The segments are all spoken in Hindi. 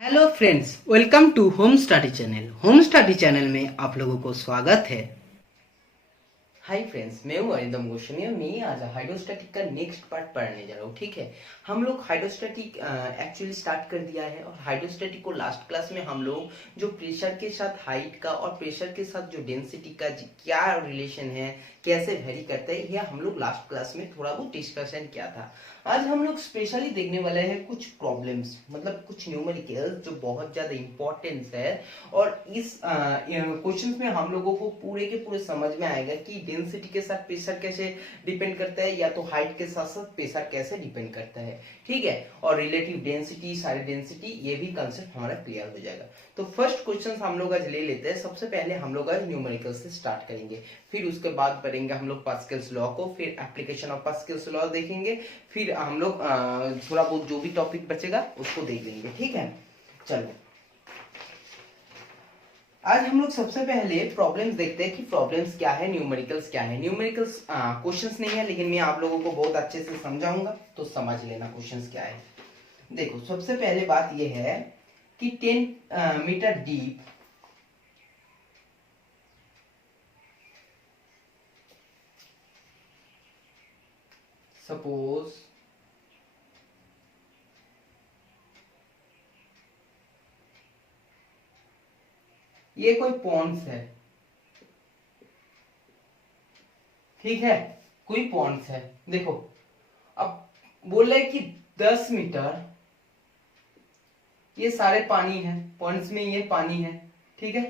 Hello friends, welcome to home study channel. Home study channel में आप लोगों को स्वागत है। हाय फ्रेंड्स, मैं हूँ अरिंदम गोस्वामी और मैं आज हाइड्रोस्टैटिक का नेक्स्ट पार्ट पढ़ने जा रहा हूँ। ठीक है, हम लोग हाइड्रोस्टैटिक एक्चुअली स्टार्ट कर दिया है और हाइड्रोस्टैटिक को लास्ट क्लास में हम लोग जो प्रेशर के साथ हाइट का और प्रेशर के साथ जो डेंसिटी का क्या रिलेशन है, कैसे वेरी करता है, यह हम लोग लास्ट क्लास में थोड़ा बहुत डिस्कशन किया था। आज हम लोग स्पेशली देखने वाले हैं कुछ प्रॉब्लम्स, मतलब कुछ न्यूमेरिकल्स जो बहुत ज्यादा इंपॉर्टेंस है और इस क्वेश्चंस में हम लोगों को पूरे के पूरे समझ में आएगा कि डेंसिटी के साथ प्रेशर कैसे डिपेंड करता है या तो हाइट के साथ साथ प्रेशर कैसे डिपेंड करता है। ठीक है, और रिलेटिव डेंसिटी, सारी डेंसिटी, ये भी कंसेप्ट हमारा क्लियर हो जाएगा। तो फर्स्ट क्वेश्चन हम लोग आज ले लेते हैं। सबसे पहले हम लोग आज न्यूमेरिकल से स्टार्ट करेंगे, फिर उसके बाद पढ़ेंगे हम लोग पास्कल्स लॉ को, फिर एप्लीकेशन ऑफ पास्कल्स लॉ देखेंगे, फिर हम लोग थोड़ा बहुत जो भी टॉपिक बचेगा उसको देख लेंगे। ठीक है, चलो आज हम लोग सबसे पहले प्रॉब्लम्स देखते हैं कि प्रॉब्लम्स क्या है, न्यूमेरिकल्स क्या है। न्यूमेरिकल्स क्वेश्चंस नहीं है, लेकिन मैं आप लोगों को बहुत अच्छे से समझाऊंगा, तो समझ लेना क्वेश्चंस क्या है। देखो, सबसे पहले बात यह है कि 10 मीटर डीप सपोज ये कोई पॉन्ड्स है। ठीक है, कोई पॉन्ड्स है। देखो, अब बोले कि 10 मीटर, ये सारे पानी है, पॉन्ड्स में ये पानी है। ठीक है,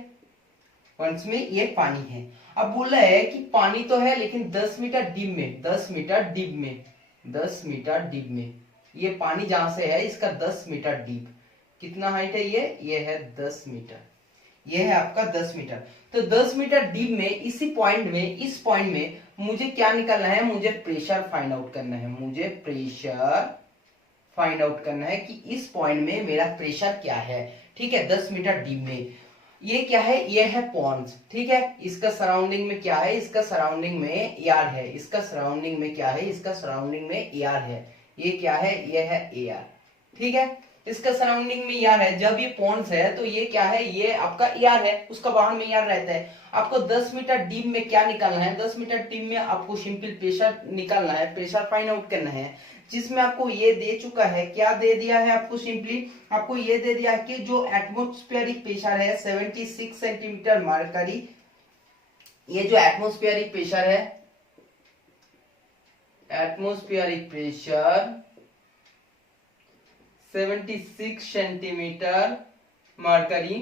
पॉन्ड्स में ये पानी है। अब बोल रहा है कि पानी तो है लेकिन 10 मीटर डीप में, 10 मीटर डीप में, 10 मीटर डीप में ये पानी जहां से है इसका 10 मीटर डीप, कितना हाइट है ये है 10 मीटर, ये है आपका 10 मीटर। तो 10 मीटर डीप में इसी पॉइंट में, इस पॉइंट में मुझे क्या निकालना है, मुझे प्रेशर फाइंड आउट करना है। मुझे प्रेशर फाइंड आउट करना है कि इस पॉइंट में मेरा प्रेशर क्या है। ठीक है, 10 मीटर डीप में ये क्या है, ये है पॉन्ड्स। ठीक है, इसका सराउंडिंग में क्या है, इसका सराउंडिंग में एयर है। इसका सराउंडिंग में क्या है, इसका सराउंडिंग में एयर है। ये क्या है, ये है एयर। ठीक है, इसका सराउंडिंग में एयर है। जब ये पॉन्ड्स है तो ये क्या है, ये आपका एयर है, उसका बाहर में एयर रहता है। आपको 10 मीटर डीप में क्या निकालना है, 10 मीटर डीप में आपको सिंपल प्रेशर निकालना है, प्रेशर फाइंड आउट करना है, जिसमें आपको ये दे चुका है। क्या दे दिया है आपको, सिंपली आपको ये दे दिया है कि जो एटमॉस्फेरिक प्रेशर है 76 सेंटीमीटर मरकरी। ये जो एटमॉस्फेरिक प्रेशर है, एटमॉस्फेरिक प्रेशर 76 सेंटीमीटर मरकरी।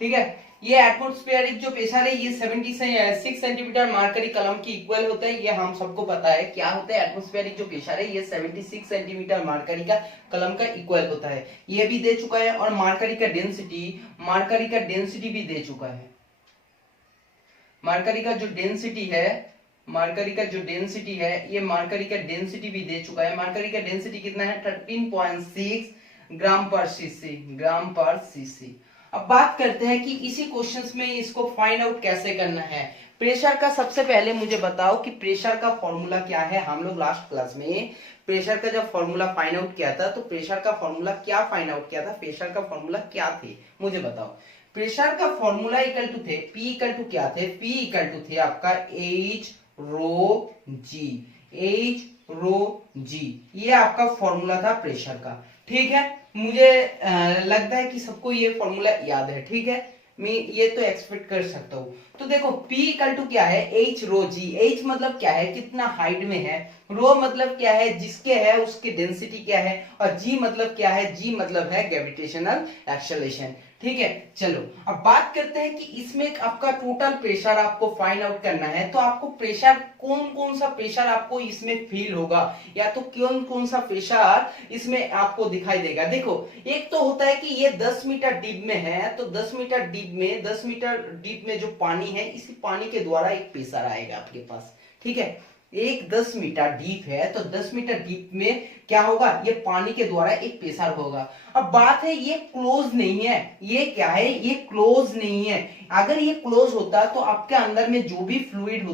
ठीक है, ये एटमॉस्फेरिक जो प्रेशर है ये 76 सेंटीमीटर मरकरी कलम की इक्वल होता है। ये हम सबको पता है क्या होता है, एटमॉस्फेरिक जो प्रेशर है ये 76 सेंटीमीटर मरकरी का कलम का इक्वल होता है। ये भी दे चुका है और मरकरी का डेंसिटी, मरकरी का डेंसिटी भी दे चुका है। मरकरी का जो डेंसिटी है, मरकरी का जो डेंसिटी है, ये मरकरी का डेंसिटी भी दे चुका है। मरकरी का डेंसिटी कितना है, 13.6 ग्राम पर सीसी, ग्राम पर सीसी। अब बात करते हैं कि इसी क्वेश्चंस में इसको फाइंड आउट कैसे करना है। प्रेशर का सबसे पहले मुझे बताओ कि प्रेशर का फॉर्मूला क्या है। हम लोग लास्ट क्लास में प्रेशर का जब फॉर्मूला फाइंड आउट किया था तो प्रेशर का फॉर्मूला क्या फाइंड आउट किया था, प्रेशर का फॉर्मूला क्या थे मुझे बताओ। प्रेशर का फॉर्मूला इक्वल टू थे, पी इक्वल टू क्या थे, पी इक्वल टू थे आपका एच रो जी, एच रो जी, ये आपका फॉर्मूला था प्रेशर का। ठीक है, मुझे लगता है कि सबको ये फॉर्मूला याद है। ठीक है, मैं ये तो एक्सपेक्ट कर सकता हूँ। तो देखो, P इक्वल टू क्या है, एच रो जी। एच मतलब क्या है, कितना हाइट में है, रो मतलब क्या है, जिसके है उसकी डेंसिटी क्या है, और जी मतलब क्या है, जी मतलब है ग्रेविटेशनल एक्सेलरेशन। ठीक है, चलो अब बात करते हैं कि इसमें आपका टोटल प्रेशर आपको फाइंड आउट करना है। तो आपको प्रेशर, कौन कौन सा प्रेशर आपको इसमें फील होगा, या तो कौन कौन सा प्रेशर इसमें आपको दिखाई देगा। देखो, एक तो होता है कि ये 10 मीटर डीप में है, तो 10 मीटर डीप में, 10 मीटर डीप में जो पानी है, इसी पानी के द्वारा एक प्रेशर आएगा आपके पास। ठीक है, एक 10 मीटर डीप है, तो 10 मीटर डीप में क्या होगा, ये पानी के द्वारा एक प्रेशर होगा। अब बात है ये क्लोज नहीं है, ये क्या है, ये क्लोज नहीं है। अगर ये क्लोज होता तो आपके अंदर में जो भी फ्लूइड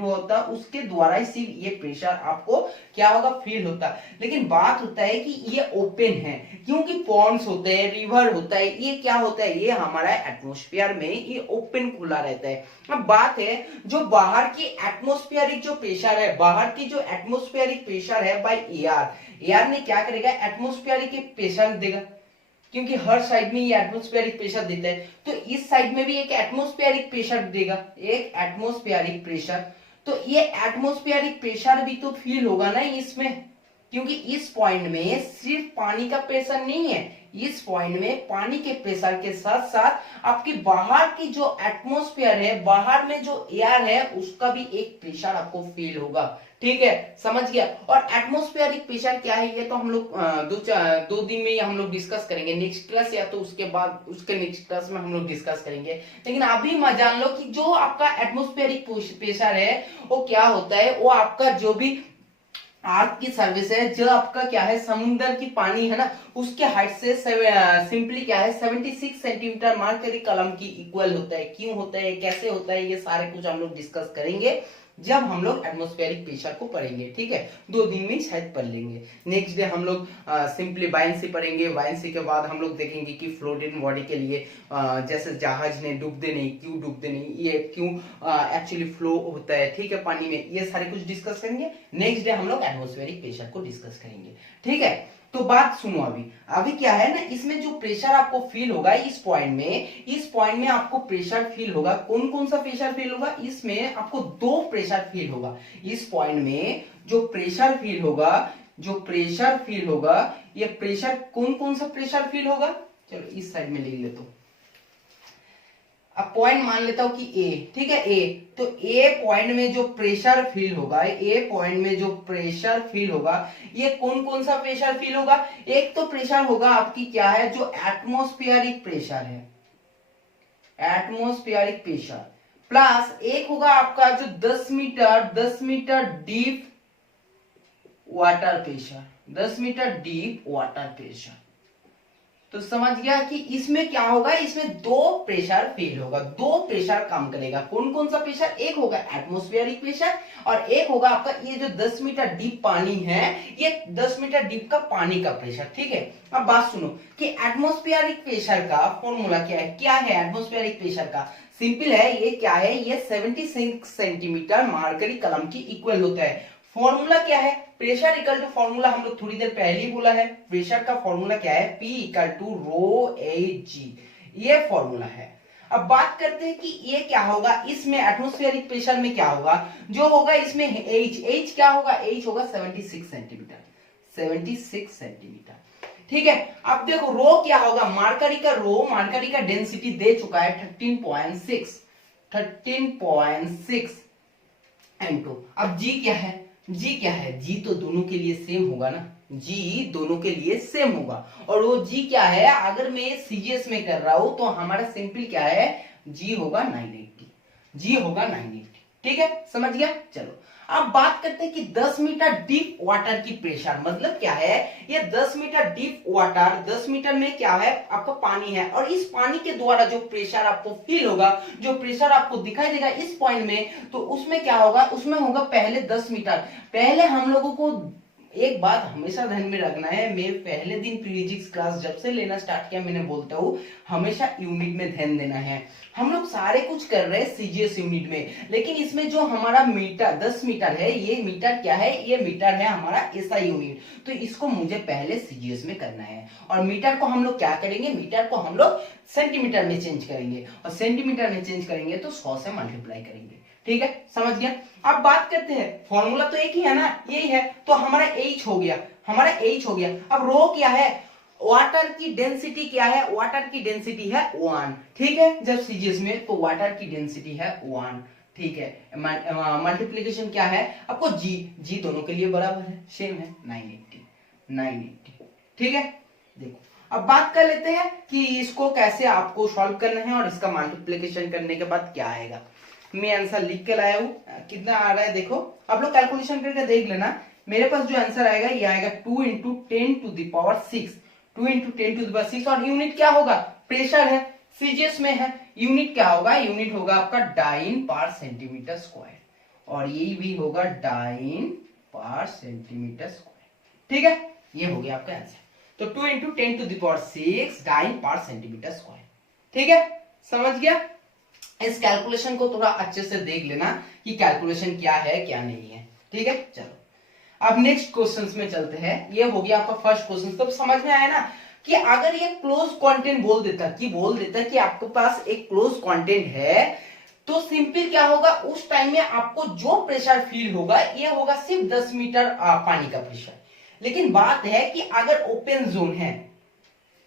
होता उसके द्वारा ही सिर्फ ये प्रेशर आपको क्या होगा, फील होता। लेकिन बात होता है कि ये ओपन है, क्योंकि पॉन्ड्स होते हैं, रिवर होता है, ये क्या होता है, ये हमारा एटमॉस्फेयर में ये ओपन खुला रहता है। अब बात है जो बाहर की एटमॉस्फेरिक जो प्रेशर है, बाहर की जो एटमॉस्फेरिक प्रेशर है बाय एयर ने क्या करेगा, एटमॉस्फेरिक प्रेशर देगा, क्योंकि हर साइड में ये एटमॉस्फेरिक प्रेशर देता है, तो इस साइड में भी एक एटमॉस्फेरिक प्रेशर देगा, एक एटमॉस्फेरिक प्रेशर। तो ये एटमॉस्फेरिक प्रेशर भी तो फील होगा ना इसमें, क्योंकि इस पॉइंट में सिर्फ पानी का प्रेशर नहीं है, इस पॉइंट में पानी के प्रेशर के साथ साथ आपकी बाहर की जो एटमॉस्फेयर है, बाहर में जो एयर है, उसका भी एक प्रेशर आपको फील होगा। ठीक है, समझ गया। और एटमॉस्फेरिक प्रेशर क्या है, ये तो हम लोग दो दिन में हम लोग डिस्कस करेंगे, नेक्स्ट क्लास या तो उसके बाद उसके नेक्स्ट क्लास में हम लोग डिस्कस करेंगे। लेकिन अभी मत जान लो कि जो आपका एटमॉस्फेरिक प्रेशर है वो क्या होता है, वो आपका जो भी अर्थ की सर्विस है, जो आपका क्या है, समुद्र की पानी है ना, उसके हाइट से सिंपली क्या है 76 सेंटीमीटर मरकरी कलम की इक्वल होता है। क्यों होता है, कैसे होता है, ये सारे कुछ हम लोग डिस्कस करेंगे जब हम लोग एटमॉस्फेरिक प्रेशर को पढ़ेंगे। ठीक है, 2 दिन में शायद पढ़ लेंगे। नेक्स्ट डे हम लोग सिंपली बायंसी पढ़ेंगे। बायंसी के बाद हम लोग देखेंगे कि फ्लोटिंग बॉडी के लिए जैसे जहाज ने डूबते नहीं, क्यों डूबते नहीं, ये क्यों एक्चुअली फ्लो होता है, ठीक है, पानी में, ये सारे कुछ डिस्कस करेंगे। नेक्स्ट डे हम लोग एटमॉस्फेरिक प्रेशर को डिस्कस करेंगे। ठीक है, तो बात सुनो, अभी क्या है ना, इसमें जो प्रेशर आपको फील होगा इस पॉइंट में आपको प्रेशर फील होगा। कौन कौन सा प्रेशर फील होगा, इसमें आपको 2 प्रेशर फील होगा। इस पॉइंट में जो प्रेशर फील होगा, ये प्रेशर कौन कौन सा प्रेशर फील होगा, चलो इस साइड में लिख लेता हूं। अब पॉइंट मान लेता हूं कि ए, ठीक है, ए, तो ए पॉइंट में जो प्रेशर फील होगा, ये कौन कौन सा प्रेशर फील होगा। एक तो प्रेशर होगा आपकी क्या है, जो एटमॉस्फेरिक प्रेशर है, एटमॉस्फेरिक प्रेशर, प्लस एक होगा आपका जो 10 metre deep water pressure, 10 metre deep water pressure. तो समझ गया कि इसमें क्या होगा, इसमें 2 प्रेशर फील होगा, 2 प्रेशर काम करेगा। कौन कौन सा प्रेशर, एक होगा एटमॉस्फेरिक प्रेशर और एक होगा आपका ये जो 10 मीटर डीप पानी है, ये 10 मीटर डीप का पानी का प्रेशर। ठीक है, अब बात सुनो कि एटमॉस्फेरिक प्रेशर का फॉर्मूला क्या है एटमॉस्फेरिक प्रेशर का, सिंपल है, ये क्या है, ये 76 सेंटीमीटर मरकरी कलम की इक्वल होता है। फॉर्मूला क्या है, प्रेशर इक्वल टू, फॉर्मूला हम लोग थोड़ी देर पहले ही बोला है, प्रेशर का फॉर्मूला क्या है, P इक्वल टू रो ए जी, ये फॉर्मूला है। अब बात करते हैं कि ये क्या होगा, इसमें एटमॉस्फेरिक प्रेशर में क्या होगा, जो होगा इसमें H क्या होगा, H होगा 76 सेंटीमीटर, 76 सेंटीमीटर। ठीक है, अब देखो रो क्या होगा, मरकरी का डेंसिटी दे चुका है 13.6 N2। अब G क्या है, जी तो दोनों के लिए सेम होगा ना, जी दोनों के लिए सेम होगा। और वो जी क्या है, अगर मैं सीजीएस में कर रहा हूं तो हमारा सिंपल क्या है, जी होगा 980। ठीक है, समझ गया। चलो अब बात करते हैं कि 10 मीटर डीप वाटर की प्रेशर मतलब क्या है, ये 10 मीटर डीप वाटर, 10 मीटर में क्या है, आपका पानी है, और इस पानी के द्वारा जो प्रेशर आपको फील होगा, जो प्रेशर आपको दिखाई देगा इस पॉइंट में, तो उसमें क्या होगा, उसमें होगा पहले 10 मीटर। पहले हम लोगों को एक बात हमेशा ध्यान में रखना है, मैं पहले दिन फिजिक्स क्लास जब से लेना स्टार्ट किया मैंने बोलता हूँ, हमेशा यूनिट में ध्यान देना है। हम लोग सारे कुछ कर रहे हैं सीजीएस यूनिट में, लेकिन इसमें जो हमारा मीटर 10 मीटर है, ये मीटर क्या है, ये मीटर है हमारा एसआई यूनिट, तो इसको मुझे पहले सीजीएस में करना है। और मीटर को हम लोग क्या करेंगे, मीटर को हम लोग सेंटीमीटर में चेंज करेंगे, और सेंटीमीटर में चेंज करेंगे तो 100 से मल्टीप्लाई करेंगे। ठीक है, समझ गया। अब बात करते हैं, फॉर्मूला तो एक ही है ना, यही है, तो हमारा H हो गया, अब रो क्या है, वाटर की डेंसिटी क्या है, वाटर की डेंसिटी है 1। ठीक है, जब सीजीएस में तो वाटर की डेंसिटी है 1। ठीक है, मल्टीप्लीकेशन क्या है आपको, जी दोनों के लिए बराबर है, सेम है, 980। ठीक है, देखो अब बात कर लेते हैं कि इसको कैसे आपको सॉल्व करना है और इसका मल्टीप्लीकेशन करने के बाद क्या आएगा। मैं आंसर लिख के लाया हूँ। कितना आ रहा है देखो, आप लोग कैलकुलेशन करके देख लेना। मेरे पास जो आंसर आएगा ये आएगा 2 इंटू 10⁶, 2 इंटू 10⁶, और यूनिट क्या होगा, प्रेशर है, सीजीएस में है, यूनिट क्या होगा, यूनिट होगा आपका डाइन पर सेंटीमीटर स्क्वायर, और ये भी होगा डाइन पर सेंटीमीटर स्क्वायर। ठीक है, ये हो गया आपका आंसर। तो 2 इंटू 10⁶ डाइन पर सेंटीमीटर स्क्वायर। ठीक है, समझ गया। इस कैलकुलेशन को थोड़ा अच्छे से देख लेना कि कैलकुलेशन क्या है क्या नहीं है। ठीक है, चलो अब नेक्स्ट क्वेश्चंस में चलते हैं। ये हो गया आपका फर्स्ट क्वेश्चन। तो समझ में आया ना कि अगर ये क्लोज कंटेंट बोल देता कि आपके पास एक क्लोज कंटेंट है, तो सिंपल क्या होगा, उस टाइम में आपको जो प्रेशर फील होगा ये होगा सिर्फ 10 मीटर पानी का प्रेशर। लेकिन बात है कि अगर ओपन जोन है,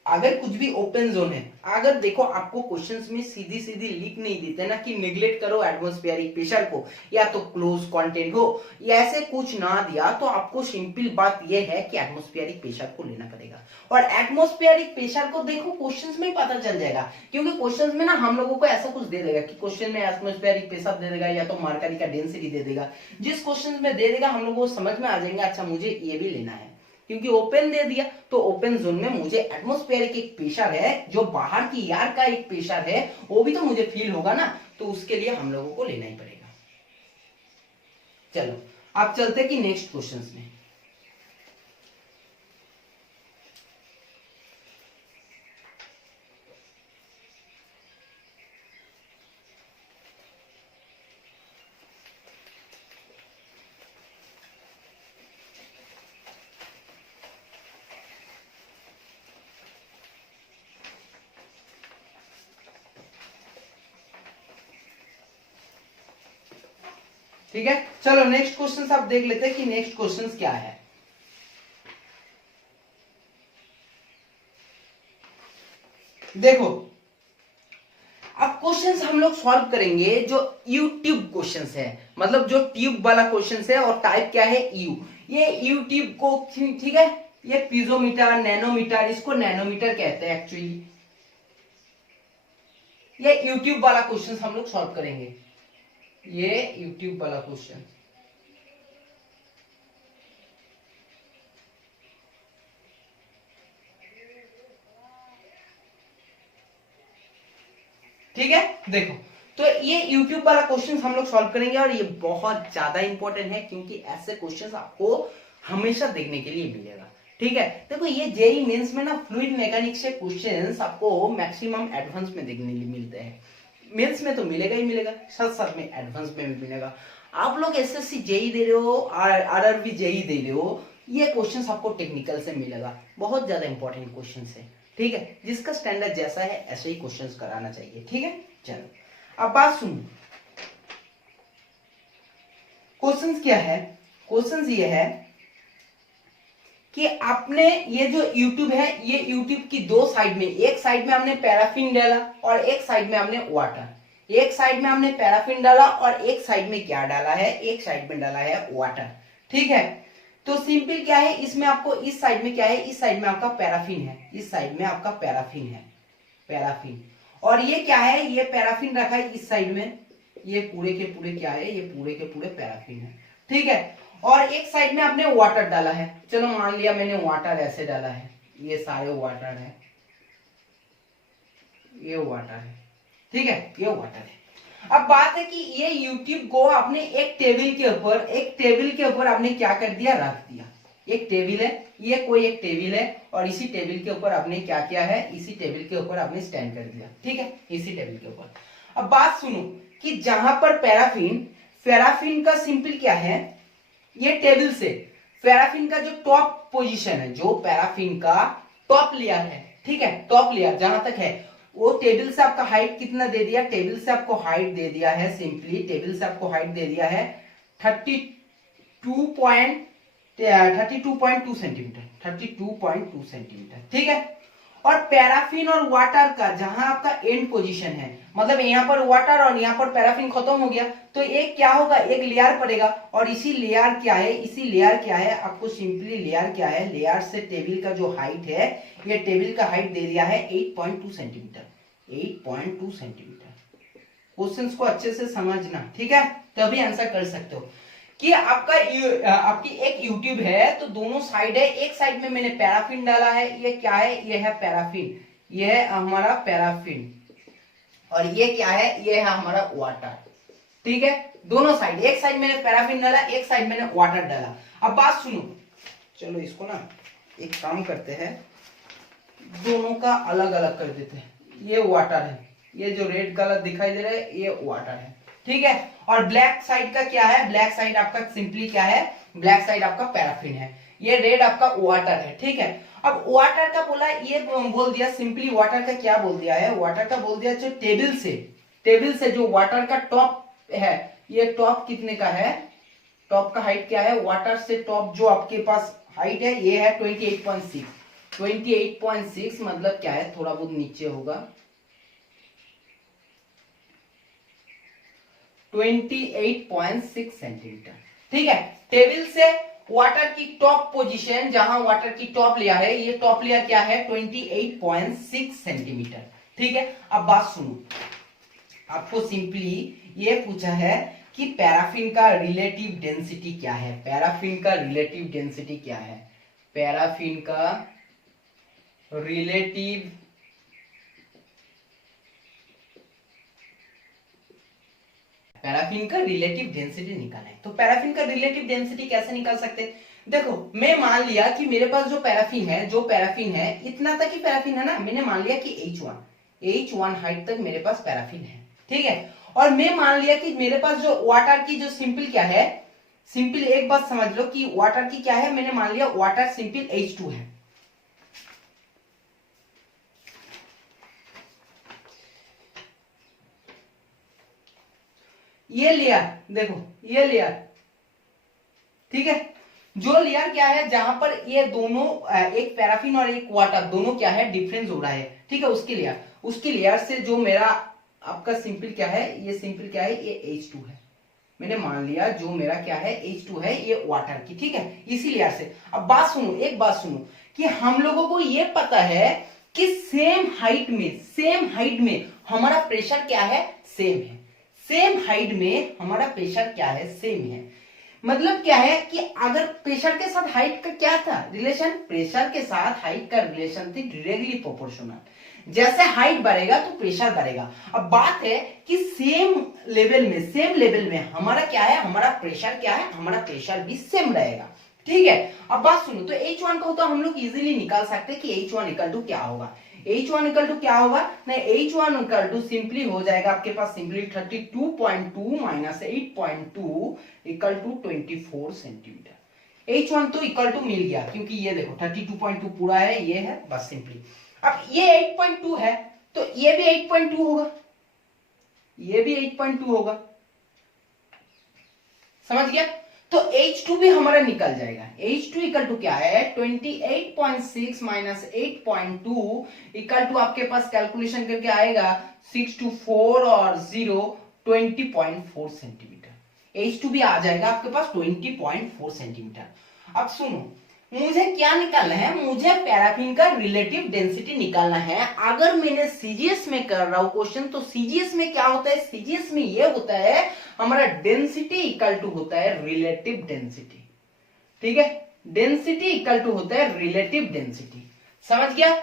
अगर कुछ भी ओपन जोन है, अगर देखो आपको क्वेश्चंस में सीधी सीधी लिख नहीं देते ना कि नेग्लेक्ट करो एटमॉस्फेरिक प्रेशर को, या तो क्लोज कंटेंट हो, या ऐसे कुछ ना दिया, तो आपको सिंपल बात यह है कि एटमॉस्फेरिक प्रेशर को लेना पड़ेगा। और एटमॉस्फेरिक प्रेशर को देखो क्वेश्चंस में ही पता चल जाएगा, क्योंकि क्वेश्चंस में ना हम लोगों को ऐसा कुछ दे देगा कि क्वेश्चन में एटमॉस्फेरिक प्रेशर दे देगा या तो मरकरी का डेंसिटी दे देगा। जिस क्वेश्चन में दे देगा हम लोगों को समझ में आ जाएगा अच्छा मुझे ये भी लेना है, क्योंकि ओपन दे दिया तो ओपन जोन में मुझे एटमॉस्फेरिक एक प्रेशर है, जो बाहर की एयर का एक प्रेशर है, वो भी तो मुझे फील होगा ना, तो उसके लिए हम लोगों को लेना ही पड़ेगा। चलो आप चलते कि नेक्स्ट क्वेश्चंस में। ठीक है, चलो नेक्स्ट क्वेश्चन आप देख लेते हैं कि नेक्स्ट क्वेश्चन क्या है। देखो अब क्वेश्चंस हम लोग सॉल्व करेंगे जो यू ट्यूब क्वेश्चंस है, मतलब जो ट्यूब वाला क्वेश्चंस है, और टाइप क्या है यू। ये यू ट्यूब को, ठीक है, ये पीजोमीटर, नैनोमीटर, इसको नैनोमीटर कहते हैं एक्चुअली। ये यूट्यूब वाला क्वेश्चंस हम लोग सॉल्व करेंगे, ये यूट्यूब वाला क्वेश्चन। ठीक है, देखो तो ये यूट्यूब वाला क्वेश्चन हम लोग सॉल्व करेंगे, और ये बहुत ज्यादा इंपॉर्टेंट है क्योंकि ऐसे क्वेश्चंस आपको हमेशा देखने के लिए मिलेगा। ठीक है, देखो ये जेईई मेंस में ना फ्लूइड मैकेनिक्स से क्वेश्चंस आपको मैक्सिमम एडवांस में देखने लिए मिलते हैं। मेंस में तो मिलेगा ही मिलेगा, साथ साथ में एडवांस में भी मिलेगा। आप लोग एसएससी जेईई दे रहे हो, आरआरबी जेईई दे रहे हो, ये क्वेश्चंस आपको टेक्निकल से मिलेगा, बहुत ज्यादा इंपॉर्टेंट क्वेश्चंस है। ठीक है, जिसका स्टैंडर्ड जैसा है ऐसे ही क्वेश्चंस कराना चाहिए। ठीक है, चलो अब बात सुनो, क्वेश्चंस क्या है। क्वेश्चंस ये है कि आपने ये जो यूट्यूब है, ये यूट्यूब की दो साइड में, एक साइड में हमने पैराफिन डाला और एक साइड में हमने वाटर। एक साइड में हमने पैराफिन डाला और एक साइड में क्या डाला है, एक साइड में डाला है वाटर। ठीक है, तो सिंपल क्या है, इसमें आपको इस साइड में क्या है, इस साइड में आपका पैराफिन है, इस साइड में आपका पैराफिन है, पैराफिन। और ये क्या है, ये पैराफिन रखा है इस साइड में, ये पूरे के पूरे क्या है, ये पूरे के पूरे पैराफिन है। ठीक है, और एक साइड में आपने वाटर डाला है, चलो मान लिया मैंने वाटर ऐसे डाला है, ये सारे वाटर है, ये वाटर है। ठीक है, ये वाटर है। अब बात है कि ये यूट्यूब को आपने एक टेबल के ऊपर आपने क्या कर दिया, रख दिया। एक टेबल है, ये कोई एक टेबल है, और इसी टेबल के ऊपर आपने क्या किया है, इसी टेबल के ऊपर आपने स्टैंड कर दिया। ठीक है, इसी टेबल के ऊपर। अब बात सुनो कि जहां पर पैराफिन का सिंपल क्या है, ये टेबल से पैराफिन का जो टॉप पोजीशन है, जो पैराफिन का टॉप लेयर है, ठीक है, टॉप लेयर जहां तक है, वो टेबल से आपका हाइट कितना दे दिया, टेबल से आपको हाइट दे दिया है, सिंपली टेबल से आपको हाइट दे दिया है 32.2 सेंटीमीटर, 32.2 सेंटीमीटर। ठीक है, और पैराफिन और वाटर का जहां आपका एंड पोजीशन है, मतलब यहाँ पर वाटर और यहाँ पर पैराफिन खत्म हो गया, तो एक क्या होगा, एक लेयर पड़ेगा, और इसी लेयर क्या है, इसी लेयर क्या है, आपको सिंपली लेयर क्या है, लेयर से टेबल का जो हाइट है, ये टेबल का हाइट दे दिया है 8.2 सेंटीमीटर, 8.2 सेंटीमीटर। क्वेश्चंस को अच्छे से समझना, ठीक है, तभी आंसर कर सकते हो। कि आपकी एक यूट्यूब है तो दोनों साइड है, एक साइड में मैंने पैराफिन डाला है, ये क्या है, ये है पैराफिन, ये है हमारा पैराफिन, और ये क्या है, ये है हमारा वाटर, ठीक है। दोनों साइड, एक साइड मैंने पैराफिन डाला, एक साइड मैंने वाटर डाला। अब बात सुनो, चलो इसको ना एक काम करते हैं, दोनों का अलग अलग कर देते हैं। ये वाटर है, ये जो रेड कलर दिखाई दे रहा है ये वाटर है, ठीक है। और ब्लैक साइड का क्या है, ब्लैक साइड आपका सिंपली क्या है, ब्लैक साइड आपका पैराफिन है, ये रेड आपका वाटर है, ठीक है। अब वाटर का बोला, ये बोल दिया सिंपली, वाटर का क्या बोल दिया है, वाटर का बोल दिया जो टेबल से जो वाटर का टॉप है, ये टॉप कितने का है, टॉप का हाइट क्या है, वाटर से टॉप जो आपके पास हाइट है ये है 28.6, 28.6 मतलब क्या है, थोड़ा बहुत नीचे होगा, 28.6 सेंटीमीटर, ठीक है। टेबल से वाटर की टॉप पोजीशन, जहां वाटर की टॉप लेयर है, ये टॉप लेयर क्या है 28.6 सेंटीमीटर, ठीक है। अब बात सुनो, आपको सिंपली ये पूछा है कि पैराफिन का रिलेटिव डेंसिटी क्या है, पैराफिन का रिलेटिव डेंसिटी क्या है, पैराफिन का रिलेटिव डेंसिटी निकालना है। तो पैराफिन का रिलेटिव डेंसिटी कैसे निकाल सकते हैं, देखो मैं मान लिया कि मेरे पास जो पैराफिन है इतना तक ही पैराफिन है ना, मैंने मान लिया कि H1 हाइट तक मेरे पास पैराफिन है, ठीक है। और मैं मान लिया कि मेरे पास जो वाटर की जो सिंपल क्या है, सिंपल एक बात समझ लो कि वाटर की क्या है, मैंने मान लिया वाटर सिंपल H2 है, ये लेयर देखो, ये लेयर, ठीक है। जो लेयर क्या है, जहां पर ये दोनों एक पैराफिन और एक वाटर दोनों क्या है डिफरेंस हो रहा है, ठीक है, उसकी लेयर से जो मेरा आपका सिंपल क्या है, ये सिंपल क्या है, ये H2 है, मैंने मान लिया जो मेरा क्या है H2 है, ये वाटर की, ठीक है, इसी लेयर से। अब बात सुनो, एक बात सुनो कि हम लोगों को ये पता है कि सेम हाइट में हमारा प्रेशर क्या है, सेम है, सेम हाइट में हमारा प्रेशर क्या है, सेम है। मतलब क्या है कि अगर प्रेशर के साथ हाइट का क्या था रिलेशन, प्रेशर के साथ हाइट का रिलेशन थी डायरेक्टली प्रोपोर्शनल, जैसे हाइट बढ़ेगा तो प्रेशर बढ़ेगा। अब बात है कि सेम लेवल में हमारा क्या है, हमारा प्रेशर क्या है, हमारा प्रेशर भी सेम रहेगा, ठीक है। अब बात सुनो, तो H1 को तो हम लोग इजीली निकाल सकते हैं कि H1 इक्वल टू क्या होगा, H1 इक्वल टू क्या होगा, नहीं H1 इक्वल टू सिंपली हो जाएगा आपके पास simply 32.2 minus 8.2 equal to 24 centimetre. H1 तो इक्वल टू मिल गया, क्योंकि ये देखो 32.2 पूरा है, ये है बस सिंपली। अब ये 8.2 है तो ये भी 8.2 होगा, ये भी 8.2 होगा, समझ गया। तो H2 भी हमारा निकल जाएगा, H2 इक्वल टू क्या है 28.6 माइनस 8.2 इक्वल टू आपके पास कैलकुलेशन करके आएगा 6 to 4 और 0 20.4 सेंटीमीटर। H2 भी आ जाएगा आपके पास 20.4 सेंटीमीटर। अब सुनो, मुझे क्या निकालना है, मुझे पैराफिन का रिलेटिव डेंसिटी निकालना है। अगर मैंने सीजीएस में कर रहा हूं क्वेश्चन, तो सीजीएस में क्या होता है, सीजीएस में ये होता है हमारा डेंसिटी इक्वल टू होता है रिलेटिव डेंसिटी, ठीक है, डेंसिटी इक्वल टू होता है रिलेटिव डेंसिटी, समझ गया।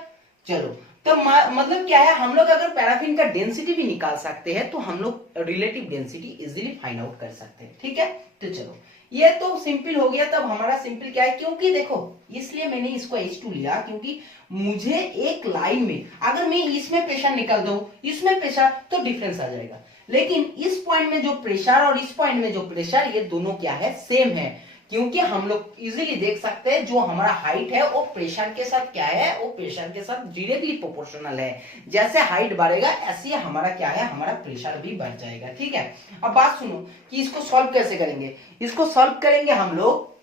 चलो, तो मतलब क्या है, हम लोग अगर पैराफिन का डेंसिटी भी निकाल सकते हैं तो हम लोग relative density easily find out कर सकते हैं, ठीक है। तो चलो, ये तो सिंपल हो गया। तब हमारा सिंपल क्या है, क्योंकि देखो इसलिए मैंने इसको H2 लिया, क्योंकि मुझे एक लाइन में अगर मैं इसमें प्रेशर निकाल दूं, इसमें प्रेशर, तो डिफरेंस आ जाएगा, लेकिन इस पॉइंट में जो प्रेशर और इस पॉइंट में जो प्रेशर, ये दोनों क्या है, सेम है, क्योंकि हम लोग इजीली देख सकते हैं जो हमारा हाइट है वो प्रेशर के साथ क्या है, वो प्रेशर के साथ डायरेक्टली प्रोपोर्शनल है। जैसे हाइट बढ़ेगा ऐसे हमारा क्या है, हमारा प्रेशर भी बढ़ जाएगा, ठीक है। अब बात सुनो कि इसको सॉल्व कैसे करेंगे। इसको सॉल्व करेंगे हम लोग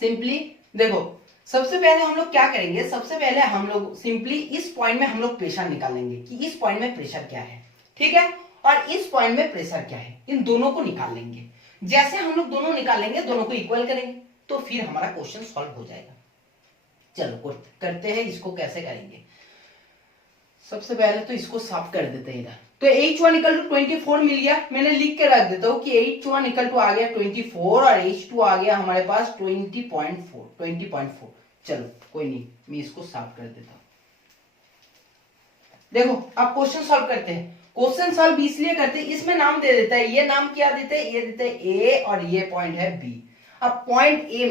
सिंपली, देखो सबसे पहले हम लोग क्या करेंगे, सबसे पहले हम लोग सिंपली इस पॉइंट में हम लोग प्रेशर निकालेंगे कि इस पॉइंट में प्रेशर क्या है, ठीक है, और इस पॉइंट में प्रेशर क्या है, इन दोनों को निकाल लेंगे। जैसे हम लोग दोनों निकालेंगे, दोनों को इक्वल करेंगे, तो फिर हमारा क्वेश्चन सॉल्व हो जाएगा। चलो करते हैं, इसको कैसे करेंगे। सबसे पहले तो इसको साफ कर देते हैं इधर, तो H1 इक्वल टू 24 मिल गया। मैंने लिख के रख देता हूं कि H1 इक्वल टू आ गया 24 और H2 आ गया हमारे पास 20.4। चलो कोई नहीं, मैं इसको साफ कर देता हूं। देखो अब क्वेश्चन सॉल्व करते हैं। क्वेश्चन सॉल्व इसलिए करते हैं, इसमें नाम दे देता है, ये नाम क्या देते हैं, ये देते हैं ए और ये पॉइंट है बी। अब पॉइंट ए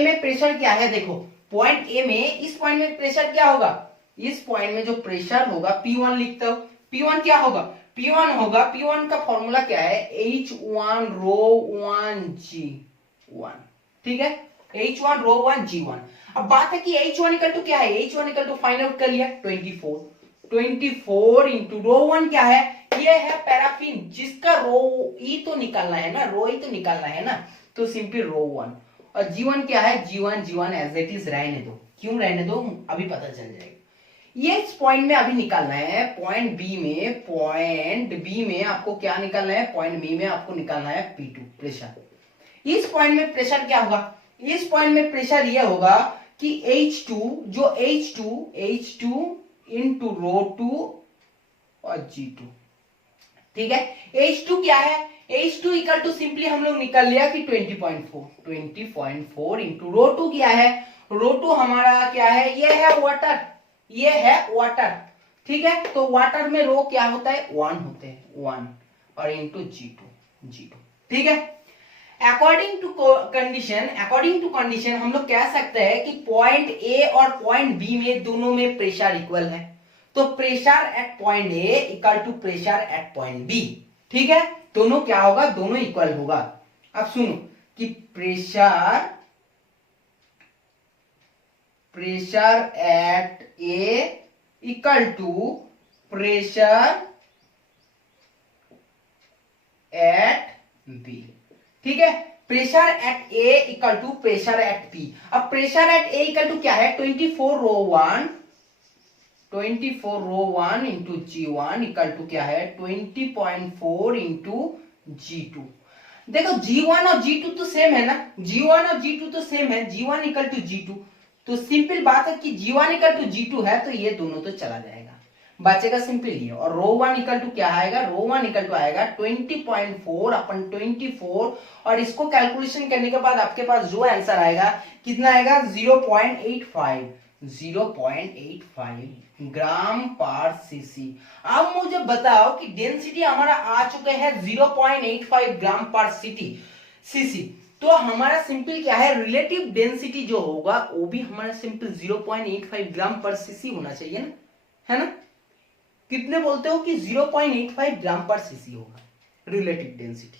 में प्रेशर क्या है, देखो पॉइंट ए में, इस पॉइंट में प्रेशर क्या होगा, इस पॉइंट में जो प्रेशर होगा P1 लिखता हूं। P1 क्या होगा, P1 का फॉर्मूला क्या है, H1 ρ1 G1, ठीक है, H1 ρ1 G1। अब बात है कि H1 इक्वल टू क्या है, H1 equal to find out कर लिया 24 इंटू ρ1 क्या है, ये है पैराफिन, जिसका रो ई तो निकालना है ना, रो ई तो निकालना है ना, तो सिंपली ρ1। और G1 क्या है, G1 एज इट इज रहने दो। क्यों रहने दो, अभी पता चल जाएगा। ये इस पॉइंट में अभी निकालना है, पॉइंट बी में आपको क्या निकालना है, पॉइंट बी में आपको निकालना है P2 प्रेशर। इस पॉइंट में प्रेशर क्या होगा, इस पॉइंट में प्रेशर ये होगा कि H2 इंटू ρ2 और G2, ठीक है। H2 क्या है, H2 इक्वल टू सिंपली हम लोग निकाल लिया कि 20.4 इंटू ρ2 क्या है, ρ2 हमारा क्या है, ये है वाटर, ठीक है। तो वाटर में रो क्या होता है, 1 होते हैं, 1 और इंटू G2, ठीक है। अकॉर्डिंग टू कंडीशन हम लोग कह सकते हैं कि पॉइंट ए और पॉइंट बी में दोनों में प्रेशर इक्वल है, तो pressure at point A equal to pressure at point B, ठीक है। दोनों क्या होगा, दोनों इक्वल होगा। अब सुनो कि pressure at A equal to pressure at B, ठीक है। Pressure at A equal to pressure at B. अब pressure at A equal to क्या है, 24 ρ1 इंटू G1 इक्वल टू क्या है, 20.4 इंटू G2। देखो G1 और G2 तो सेम है ना, G1 इक्वल टू G2, तो सिंपल बात है कि G1 इक्वल टू G2 है, तो ये दोनों तो चला जाएगा, बचेगा सिंपल ये। और ρ1 इक्वल टू क्या आएगा, ρ1 इक्वल टू आएगा 20.4 अपन 24, और इसको कैलकुलेशन करने के बाद आपके पास जो आंसर आएगा कितना आएगा, 0.85 ग्राम पर सीसी। अब मुझे बताओ कि डेंसिटी हमारा आ चुके हैं 0.85 ग्राम पर सीसी, तो हमारा सिंपल क्या है, रिलेटिव डेंसिटी जो होगा वो भी हमारा सिंपल 0.85 ग्राम पर सीसी होना चाहिए ना, है ना। कितने बोलते हो कि 0.85 ग्राम पर सीसी होगा रिलेटिव डेंसिटी,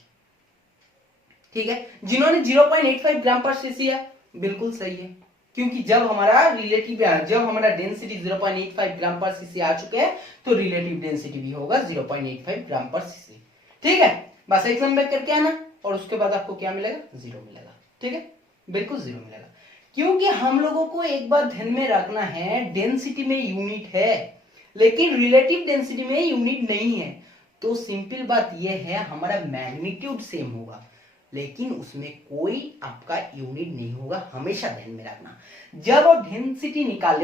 ठीक है। जिन्होंने 0.85 ग्राम पर सीसी है बिल्कुल सही है, क्योंकि जब हमारा डेंसिटी 0.85 ग्राम पर सीसी आ चुके हैं तो रिलेटिव डेंसिटी भी होगा 0.85 ग्राम पर सीसी, ठीक है। बस एक नंबर करके आना और उसके बाद आपको क्या मिलेगा, 0 मिलेगा, ठीक है, बिल्कुल 0 मिलेगा। क्योंकि हम लोगों को एक बात ध्यान में रखना है, डेंसिटी में यूनिट है लेकिन रिलेटिव डेंसिटी में यूनिट नहीं है, तो सिंपल बात यह है हमारा मैग्नीट्यूड सेम होगा लेकिन उसमें कोई आपका यूनिट नहीं होगा, हमेशा ध्यान में रखना। जब आप डेंसिटी निकाल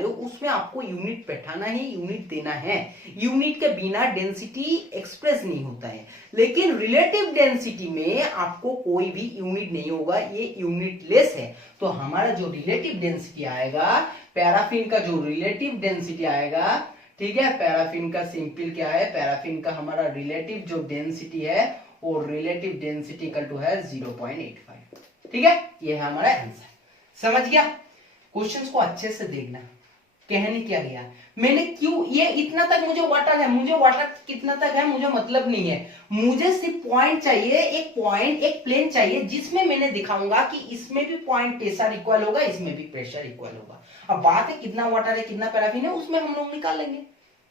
लो उसमें आपको यूनिट बैठाना है, यूनिट देना है, यूनिट के बिना डेंसिटी एक्सप्रेस नहीं होता है। लेकिन रिलेटिव डेंसिटी में आपको कोई भी यूनिट नहीं होगा, ये यूनिट लेस है। तो हमारा जो रिलेटिव डेंसिटी आएगा, पैराफिन का जो रिलेटिव डेंसिटी आएगा, ठीक है, पैराफिन का सिंपल क्या है, पैराफिन का हमारा रिलेटिव जो डेंसिटी है और रिलेटिव डेंसिटी इक्वल टू है 0.85, ठीक है। ये है हमारा आंसर, समझ गया। क्वेश्चंस को अच्छे से देखना, कहने क्या गया मैंने, क्यों ये इतना तक मुझे वाटर कितना तक है मुझे मतलब नहीं है, मुझे सिर्फ पॉइंट चाहिए, एक प्लेन चाहिए जिसमें मैंने दिखाऊंगा कि इसमें भी पॉइंट प्रेशर इक्वल होगा, इसमें भी प्रेशर इक्वल होगा। अब बात है कितना वाटर है कितना पैराफिन है उसमें हम लोग निकाल लेंगे,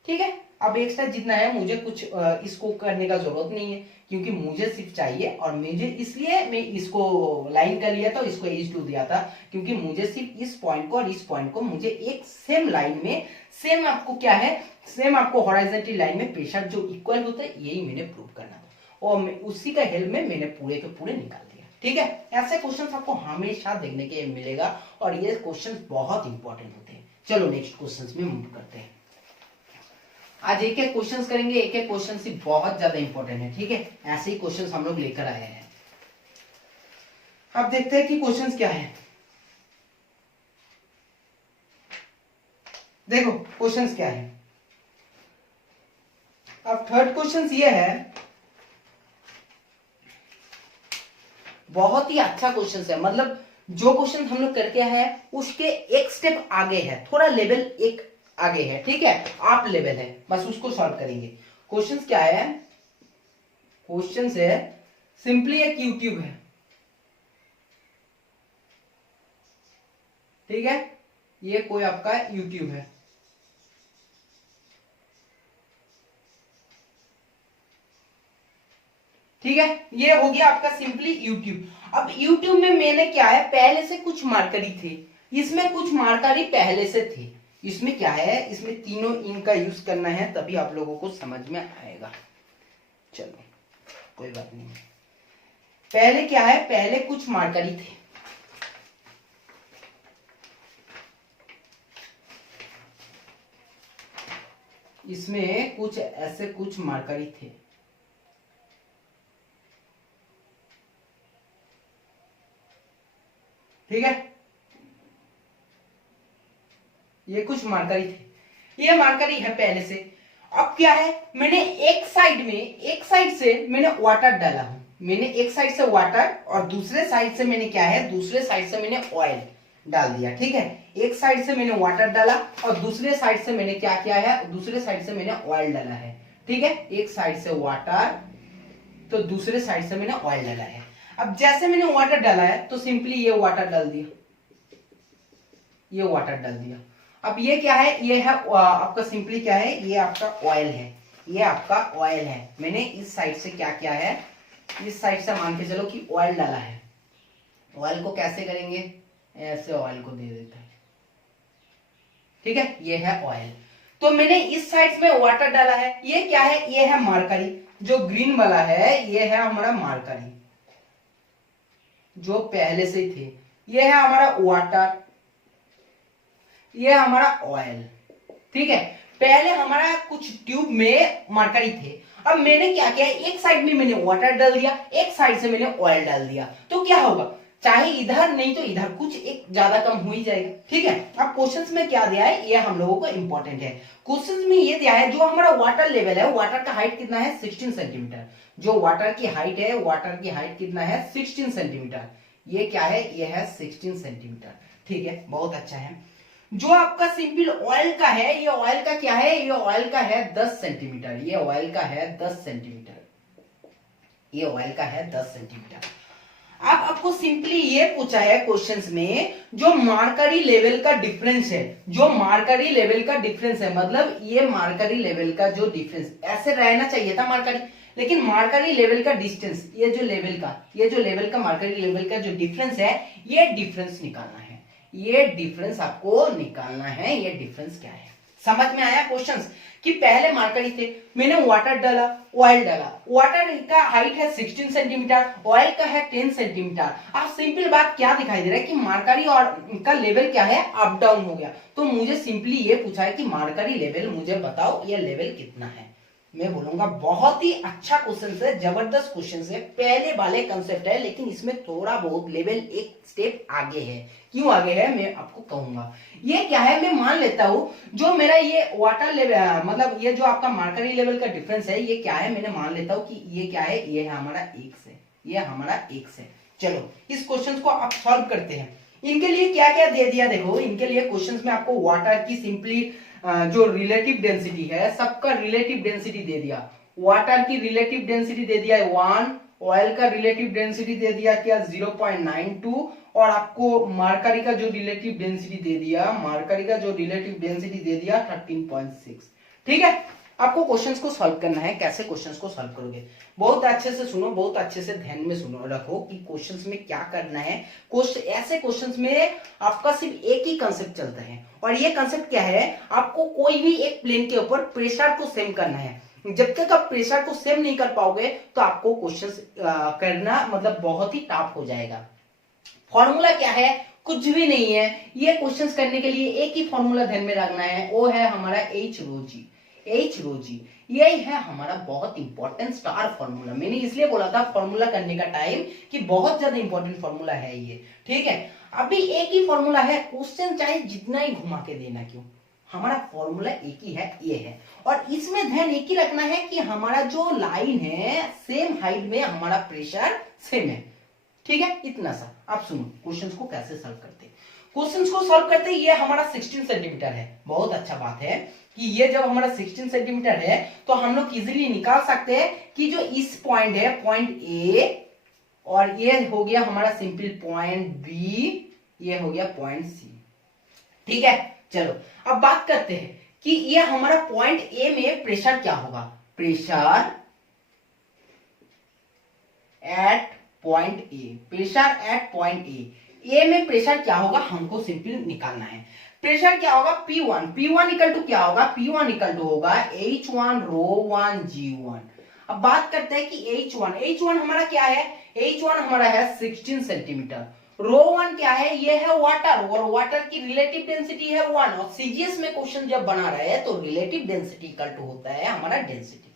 ठीक है। अब एक्स्ट्रा जितना है मुझे कुछ इसको करने का जरूरत नहीं है, क्योंकि मुझे सिर्फ चाहिए और मुझे इसलिए मैं इसको लाइन कर लिया था, इसको H2 दिया था, क्योंकि मुझे सिर्फ इस पॉइंट को और इस पॉइंट को मुझे एक सेम लाइन में, सेम आपको क्या है, सेम आपको हॉरिजॉन्टल लाइन में प्रेशर जो इक्वल होता है यही मैंने प्रूव करना था, और उसी का हेल्प में मैंने पूरे के पूरे निकाल दिया, ठीक है। ऐसे क्वेश्चन आपको हमेशा देखने के मिलेगा और ये क्वेश्चन बहुत इंपॉर्टेंट होते हैं, चलो नेक्स्ट क्वेश्चन में मूव करते हैं। आज एक एक क्वेश्चंस करेंगे, एक एक क्वेश्चन ही बहुत ज्यादा इंपॉर्टेंट है, ठीक है। ऐसे ही क्वेश्चंस हम लोग लेकर आए हैं। अब देखते हैं कि क्वेश्चंस क्या है। देखो क्वेश्चंस क्या है। अब थर्ड क्वेश्चन ये है, बहुत ही अच्छा क्वेश्चन है, मतलब जो क्वेश्चन हम लोग करके आए हैं उसके एक स्टेप आगे है, थोड़ा लेवल एक आगे है, ठीक है, आप लेवल है, बस उसको सॉल्व करेंगे। क्वेश्चंस क्या है, क्वेश्चंस है सिंपली एक यूट्यूब है, ठीक है, ये कोई आपका यूट्यूब है, ठीक है, ये हो गया आपका सिंपली यूट्यूब। अब यूट्यूब में मैंने क्या है, पहले से कुछ मार्करी थे, इसमें कुछ मार्करी पहले से थे, इसमें क्या है, इसमें तीनों इनका यूज करना है, तभी आप लोगों को समझ में आएगा। चलो कोई बात नहीं। पहले क्या है, पहले कुछ मार्करी थे, इसमें कुछ ऐसे कुछ मार्करी थे, ठीक है, ये कुछ मार्करी थे, ये मार्करी है पहले से। अब क्या है, मैंने एक साइड से मैंने वाटर डाला हूं, मैंने एक साइड से वाटर और दूसरे साइड से मैंने क्या है, दूसरे साइड से मैंने ऑयल डाल दिया, ठीक है। एक साइड से मैंने वाटर डाला और दूसरे साइड से मैंने क्या किया है, दूसरे साइड से मैंने ऑयल डाला है, ठीक है। एक साइड से वाटर तो दूसरे साइड से मैंने ऑयल डाला है। अब जैसे मैंने वाटर डाला है तो सिंपली ये वाटर डाल दिया, ये वाटर डाल दिया। अब ये क्या है, ये है आपका सिंपली क्या है, ये आपका ऑयल है, ये आपका ऑयल है। मैंने इस साइड से क्या किया है, इस साइड से मान के चलो कि ऑयल डाला है। ऑयल को कैसे करेंगे, ऐसे ऑयल को दे देता है, ठीक है, ये है ऑयल। तो मैंने इस साइड में वाटर डाला है, ये क्या है, ये है मार्करी, जो ग्रीन वाला है ये है हमारा मार्करी, जो पहले से थे। ये है हमारा वाटर, ये हमारा ऑयल, ठीक है। पहले हमारा कुछ ट्यूब में मार्करी थे, अब मैंने क्या किया, एक साइड में मैंने वाटर डाल दिया, एक साइड से मैंने ऑयल डाल दिया, तो क्या होगा, चाहे इधर नहीं तो इधर कुछ एक ज्यादा कम हो ही जाएगा, ठीक है। अब क्वेश्चंस में क्या दिया है, ये हम लोगों को इंपॉर्टेंट है। क्वेश्चंस में ये दिया है, जो हमारा वाटर लेवल है, वाटर का हाइट कितना है, 16 सेंटीमीटर। जो वाटर की हाइट है, वाटर की हाइट कितना है, 16 सेंटीमीटर। ये क्या है, ये है 16 सेंटीमीटर, ठीक है, बहुत अच्छा है। जो आपका सिंपल ऑयल का है, ये ऑयल का क्या है, ये ऑयल का है 10 सेंटीमीटर, ये ऑयल का है 10 सेंटीमीटर, ये ऑयल का है 10 सेंटीमीटर। अब आपको सिंपली ये पूछा है क्वेश्चंस में, जो मार्करी लेवल का डिफरेंस है, जो मार्करी लेवल का डिफरेंस है, मतलब ये मार्करी लेवल का जो डिफरेंस, ऐसे रहना चाहिए था मार्करी, लेकिन मार्करी लेवल का डिस्टेंस, ये जो लेवल का मार्करी लेवल का जो डिफरेंस है, ये डिफरेंस निकालना है, ये डिफरेंस आपको निकालना है। ये डिफरेंस क्या है, समझ में आया क्वेश्चंस, कि पहले मार्करी थे, मैंने वाटर डाला, ऑयल डाला, वाटर का हाइट है 16 सेंटीमीटर, ऑयल का है 10 सेंटीमीटर। अब सिंपल बात क्या दिखाई दे रहा है कि मार्करी और का लेवल क्या है, अप डाउन हो गया। तो मुझे सिंपली ये पूछा है कि मार्करी लेवल मुझे बताओ, ये लेवल कितना है। मैं बोलूंगा बहुत ही अच्छा क्वेश्चन है, जबरदस्त क्वेश्चन है, पहले वाले कंसेप्ट है, लेकिन इसमें थोड़ा बहुत लेवल एक स्टेप आगे है। क्यों आगे है, मैं आपको कहूंगा। ये क्या है, मैं मान लेता हूं, जो मेरा ये वाटर लेवल, मतलब ये जो आपका मार्करी लेवल का डिफरेंस है, ये क्या है, मैंने मान लेता हूं कि ये क्या है, ये है हमारा 1 से, ये हमारा 1 से। चलो इस क्वेश्चन को आप सॉल्व करते हैं। इनके लिए क्या क्या दे दिया, देखो इनके लिए क्वेश्चन में आपको वाटर की सिंपली जो रिलेटिव डेंसिटी है, सबका रिलेटिव डेंसिटी दे दिया। वाटर की रिलेटिव डेंसिटी दे दिया 1, ऑयल का रिलेटिव डेंसिटी दे दिया क्या 0.92, और आपको मार्करी का जो रिलेटिव डेंसिटी दे दिया, मार्करी का जो रिलेटिव डेंसिटी दे दिया 13.6, ठीक है। आपको क्वेश्चंस को सॉल्व करना है। कैसे क्वेश्चंस को सॉल्व करोगे, बहुत अच्छे से सुनो, बहुत अच्छे से ध्यान में सुनो, रखो कि क्वेश्चंस में क्या करना है। ऐसे क्वेश्चंस में आपका सिर्फ एक ही कंसेप्ट चलता है, और ये कंसेप्ट क्या है, आपको कोई भी एक प्लेन के ऊपर प्रेशर को सेम करना है। जब तक आप प्रेशर को सेम नहीं कर पाओगे तो आपको क्वेश्चंस करना मतलब बहुत ही टफ हो जाएगा। फॉर्मूला क्या है, कुछ भी नहीं है। ये क्वेश्चंस करने के लिए एक ही फॉर्मूला ध्यान में रखना है, वो है हमारा एच रो जी। एच रो जी यही है हमारा बहुत इंपॉर्टेंट स्टार फॉर्मूला। मैंने इसलिए बोला था फॉर्मूला करने का टाइम कि बहुत ज्यादा इंपॉर्टेंट फॉर्मूला है ये, ठीक है। अभी एक ही फॉर्मूला है, क्वेश्चन चाहे जितना ही घुमा के देना क्यों, हमारा फॉर्मूला एक ही है, ये है। और इसमें ध्यान एक ही रखना है कि हमारा जो लाइन है सेम हाइट में हमारा प्रेशर सेम है, ठीक है। इतना सा आप सुनो क्वेश्चंस को कैसे सॉल्व करते हैं। क्वेश्चंस को सॉल्व करते ये हमारा 16 सेंटीमीटर है। बहुत अच्छा बात है कि ये जब हमारा 16 सेंटीमीटर है तो हम लोग इजीली निकाल सकते हैं कि जो इस पॉइंट है, पॉइंट ए, और ये हो गया हमारा सिंपल पॉइंट बी, ये हो गया पॉइंट सी, ठीक है। चलो अब बात करते हैं कि ये हमारा पॉइंट ए में प्रेशर क्या होगा। Pressure at point A, pressure at point ए में प्रेशर क्या होगा हमको सिंपल निकालना है। प्रेशर क्या होगा P1, P1 इक्वल टू क्या होगा, P1 इक्वल टू होगा H1 ρ1 G1। अब बात करते हैं कि H1 हमारा क्या है, H1 हमारा है 16 सेंटीमीटर। ρ1 क्या है, ये है वाटर, और वाटर की रिलेटिव डेंसिटी है 1, और सीजीएस में क्वेश्चन जब बना रहे हैं तो रिलेटिव डेंसिटी इक्वल टू होता है हमारा डेंसिटी,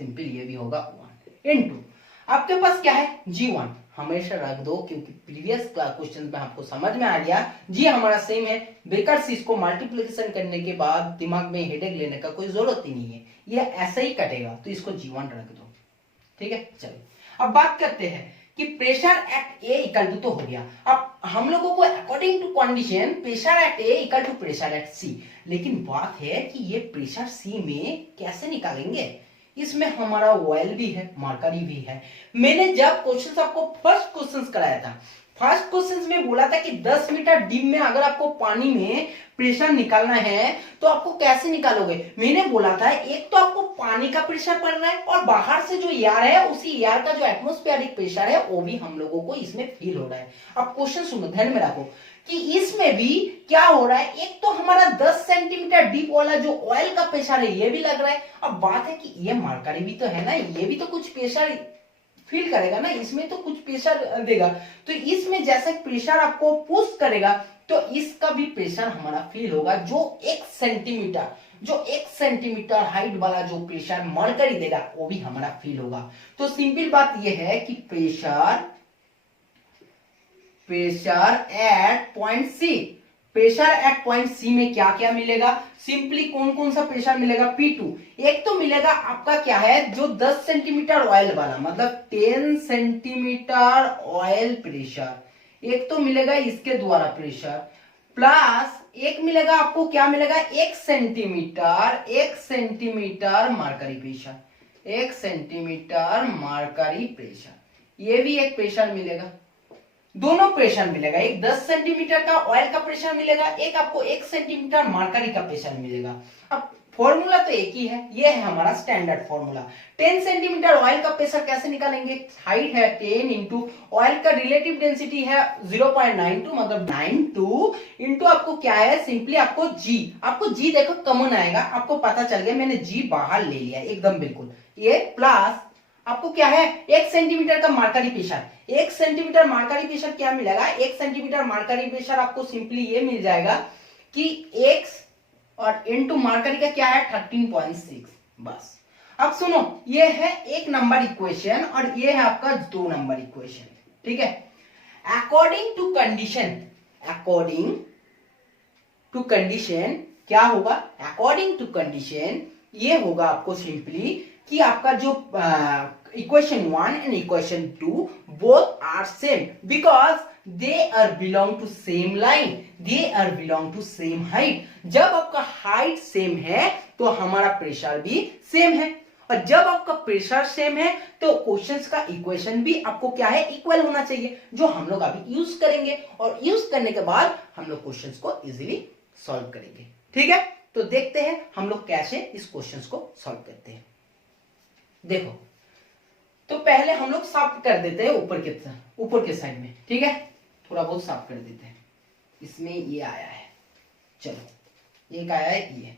सिंपल ये भी होगा 1 इनटू आपके पास क्या है G1, हमेशा रख दो क्योंकि प्रीवियस क्वेश्चन में आपको समझ में आ गया जी हमारा सेम है। बेकार से इसको मल्टीप्लिकेशन करने के बाद दिमाग में हेडेक लेने का कोई जरूरत ही नहीं है, ये ऐसा ही कटेगा, तो इसको G1 रख दो, ठीक है। चलो अब बात करते हैं कि pressure at A equal to तो हो गया। अब हम लोगों को according to condition pressure at A equal to pressure at C, लेकिन बात है कि ये प्रेशर सी में कैसे निकालेंगे। इसमें हमारा ऑयल भी है, मरकरी भी है। मैंने जब क्वेश्चन आपको फर्स्ट क्वेश्चन कराया था, फर्स्ट क्वेश्चन में बोला था कि 10 मीटर डीप में अगर आपको पानी में प्रेशर निकालना है तो आपको कैसे निकालोगे। मैंने बोला था एक तो आपको पानी का प्रेशर पड़ रहा है और बाहर से जो एयर है उसी एयर का जो एटमॉस्फेरिक प्रेशर है वो भी हम लोगों को इसमें फील हो रहा है। अब क्वेश्चन सुनो ध्यान में रखो कि इसमें भी क्या हो रहा है, एक तो हमारा 10 सेंटीमीटर डीप वाला जो ऑयल का प्रेशर है ये भी लग रहा है। अब बात है कि ये मरकरी भी तो है ना, ये भी तो कुछ प्रेशर फील करेगा ना, इसमें तो कुछ प्रेशर देगा, तो इसमें जैसे प्रेशर आपको पुश करेगा तो इसका भी प्रेशर हमारा फील होगा। जो 1 सेंटीमीटर हाइट वाला जो प्रेशर मरकरी देगा वो भी हमारा फील होगा। तो सिंपल बात यह है कि pressure at point C, pressure at point C में क्या क्या मिलेगा, सिंपली कौन कौन सा प्रेशर मिलेगा, P2। एक तो मिलेगा आपका क्या है जो 10 सेंटीमीटर ऑयल वाला, मतलब 10 सेंटीमीटर ऑयल प्रेशर, एक तो मिलेगा इसके द्वारा प्रेशर, प्लस एक मिलेगा आपको क्या मिलेगा 1 centimetre mercury pressure, 1 centimetre mercury pressure, ये भी एक प्रेशर मिलेगा। दोनों प्रेशर मिलेगा, एक 10 सेंटीमीटर का ऑयल का प्रेशर मिलेगा, एक आपको 1 सेंटीमीटर मरकरी का प्रेशर मिलेगा। अब फॉर्मूला तो एक ही है, ये है हमारा स्टैंडर्ड फॉर्मूला। 10 सेंटीमीटर ऑयल का प्रेशर कैसे निकालेंगे, हाइट है 10 इंटू ऑयल का रिलेटिव डेंसिटी है 0.92 मतलब 92 इंटू आपको क्या है सिंपली आपको जी देखो कॉमन आएगा, आपको पता चल गया मैंने जी बाहर ले लिया एकदम बिल्कुल, ये प्लस आपको क्या है 1 सेंटीमीटर का mercury pressure, 1 centimetre mercury pressure क्या मिलेगा, 1 सेंटीमीटर मरकरी प्रेशर आपको सिंपली ये मिल जाएगा कि x और इनटू मरकरी का क्या है 13.6। बस अब सुनो ये है 1 नंबर इक्वेशन और ये है आपका 2 नंबर इक्वेशन, ठीक है। अकॉर्डिंग टू कंडीशन क्या होगा, अकॉर्डिंग टू कंडीशन ये होगा आपको सिंपली कि आपका जो equation 1 and equation 2 both are same because they are belong to same line, they are belong to same height. जब आपका हाइट सेम है तो हमारा प्रेशर भी सेम है, और जब आपका प्रेशर सेम है तो क्वेश्चंस का इक्वेशन भी आपको क्या है इक्वल होना चाहिए, जो हम लोग अभी यूज करेंगे, और यूज करने के बाद हम लोग क्वेश्चंस को इजीली सॉल्व करेंगे, ठीक है। तो देखते हैं हम लोग कैसे इस क्वेश्चंस को सॉल्व करते हैं। देखो तो पहले हम लोग साफ कर देते हैं ऊपर के साइड में, ठीक है, थोड़ा बहुत साफ कर देते हैं। इसमें ये आया है, चलो एक आया है ये,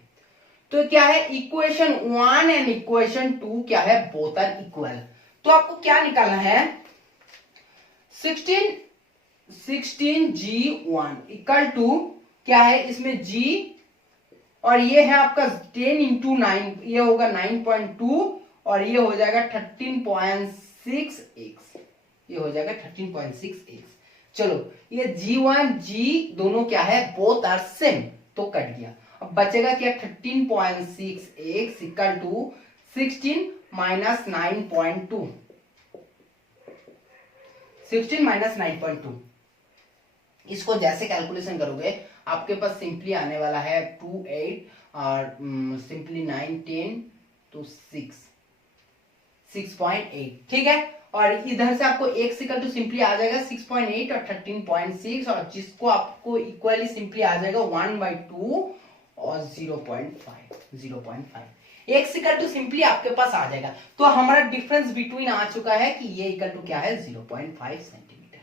तो क्या है इक्वेशन 1 एंड इक्वेशन 2 क्या है बोथ आर इक्वल। तो आपको क्या निकालना है 16 16G1 इक्वल टू क्या है इसमें G, और ये है आपका 10 इंटू 9, ये होगा 9.2 और ये हो जाएगा 13.6x, ये हो जाएगा 13.6x। चलो ये G1 G दोनों क्या है, बोथ आर सेम, तो कट गया। अब बचेगा क्या, 13.6x equal to 16 minus 9.2, 16 minus 9.2। इसको जैसे कैलकुलेशन करोगे आपके पास सिंपली आने वाला है 2 8 और सिंपली 9 10 तो 6.8, ठीक है। और इधर से आपको x इक्वल टू सिंपली आ जाएगा 6.8 और 13.6, और जिसको आपको इक्वली सिंपली आ जाएगा 1/2 और 0.5 x इक्वल टू सिंपली आपके पास आ जाएगा। तो हमारा डिफरेंस बिटवीन आ चुका है कि ये इक्वल टू क्या है, 0.5 सेंटीमीटर।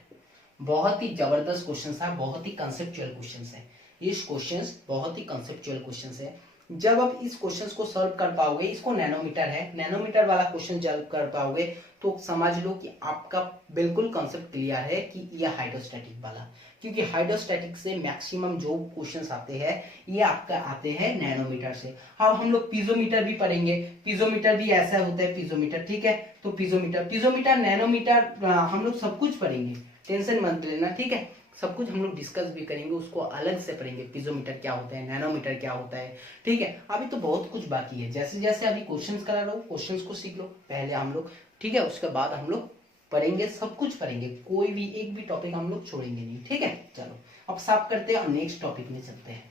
बहुत ही जबरदस्त क्वेश्चन है, बहुत ही कंसेप्चुअल क्वेश्चन है। इस क्वेश्चन बहुत ही कंसेप्चुअल क्वेश्चन है। जब आप इस क्वेश्चन को सॉल्व कर पाओगे, इसको नैनोमीटर है, नैनोमीटर वाला क्वेश्चन जब कर पाओगे तो समझ लो कि आपका बिल्कुल कॉन्सेप्ट क्लियर है कि यह हाइड्रोस्टैटिक वाला, क्योंकि हाइड्रोस्टैटिक से मैक्सिमम जो क्वेश्चंस आते हैं ये आपका आते हैं नैनोमीटर से। अब हम लोग पीजोमीटर भी पढ़ेंगे, पीजोमीटर भी ऐसा होता है पीजोमीटर, ठीक है। तो पीजोमीटर नैनोमीटर हम लोग सब कुछ पढ़ेंगे, टेंशन मत लेना, ठीक है। सब कुछ हम लोग डिस्कस भी करेंगे, उसको अलग से पढ़ेंगे, पीजोमीटर क्या होता है, नैनोमीटर क्या होता है, ठीक है। अभी तो बहुत कुछ बाकी है, जैसे जैसे अभी क्वेश्चंस करा लो, क्वेश्चंस को सीख लो पहले हम लोग, ठीक है। उसके बाद हम लोग पढ़ेंगे, सब कुछ पढ़ेंगे, कोई भी एक भी टॉपिक हम लोग छोड़ेंगे नहीं, ठीक है। चलो अब साफ करते हैं और नेक्स्ट टॉपिक में चलते हैं।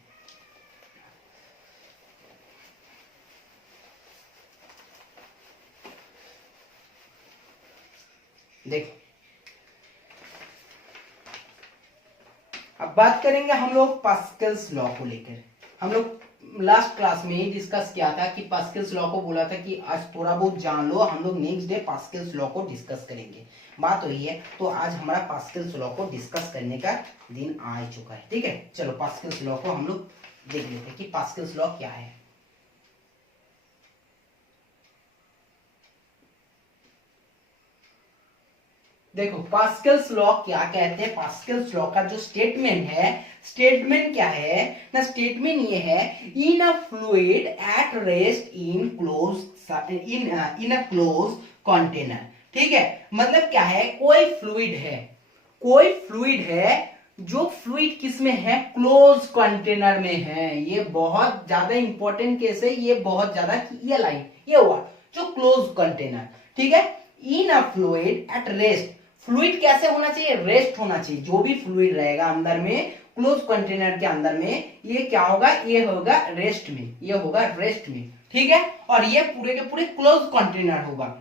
देखो अब बात करेंगे हम लोग पास्कल्स लॉ को लेकर। हम लोग लास्ट क्लास में ही डिस्कस किया था कि पास्कल्स लॉ को बोला था कि आज थोड़ा बहुत जान लो, हम लोग नेक्स्ट डे पास्कल्स लॉ को डिस्कस करेंगे, बात वही है। तो आज हमारा पास्कल्स लॉ को डिस्कस करने का दिन आ चुका है, ठीक है। चलो पास्कल्स लॉ को हम लोग देख लेते हैं कि पास्कल्स लॉ क्या है। देखो पास्कल्स लॉ क्या कहते हैं, पास्कल्स लॉ का जो स्टेटमेंट है, स्टेटमेंट क्या है ना, स्टेटमेंट ये है, in a fluid at rest in a close container, ठीक है। मतलब क्या है, कोई फ्लूइड है, जो फ्लूइड किस में है, क्लोज कंटेनर में है। ये बहुत ज्यादा इंपॉर्टेंट केस है, ये बहुत ज्यादा, ये लाइन ये हुआ जो क्लोज कंटेनर, ठीक है। In a fluid at rest, fluid कैसे होना चाहिए, रेस्ट होना चाहिए। जो भी फ्लूइड रहेगा अंदर में, क्लोज कंटेनर के अंदर में, ये क्या होगा, ये होगा रेस्ट में, ये होगा रेस्ट में, ठीक है। और ये पूरे के पूरे क्लोज कंटेनर होगा।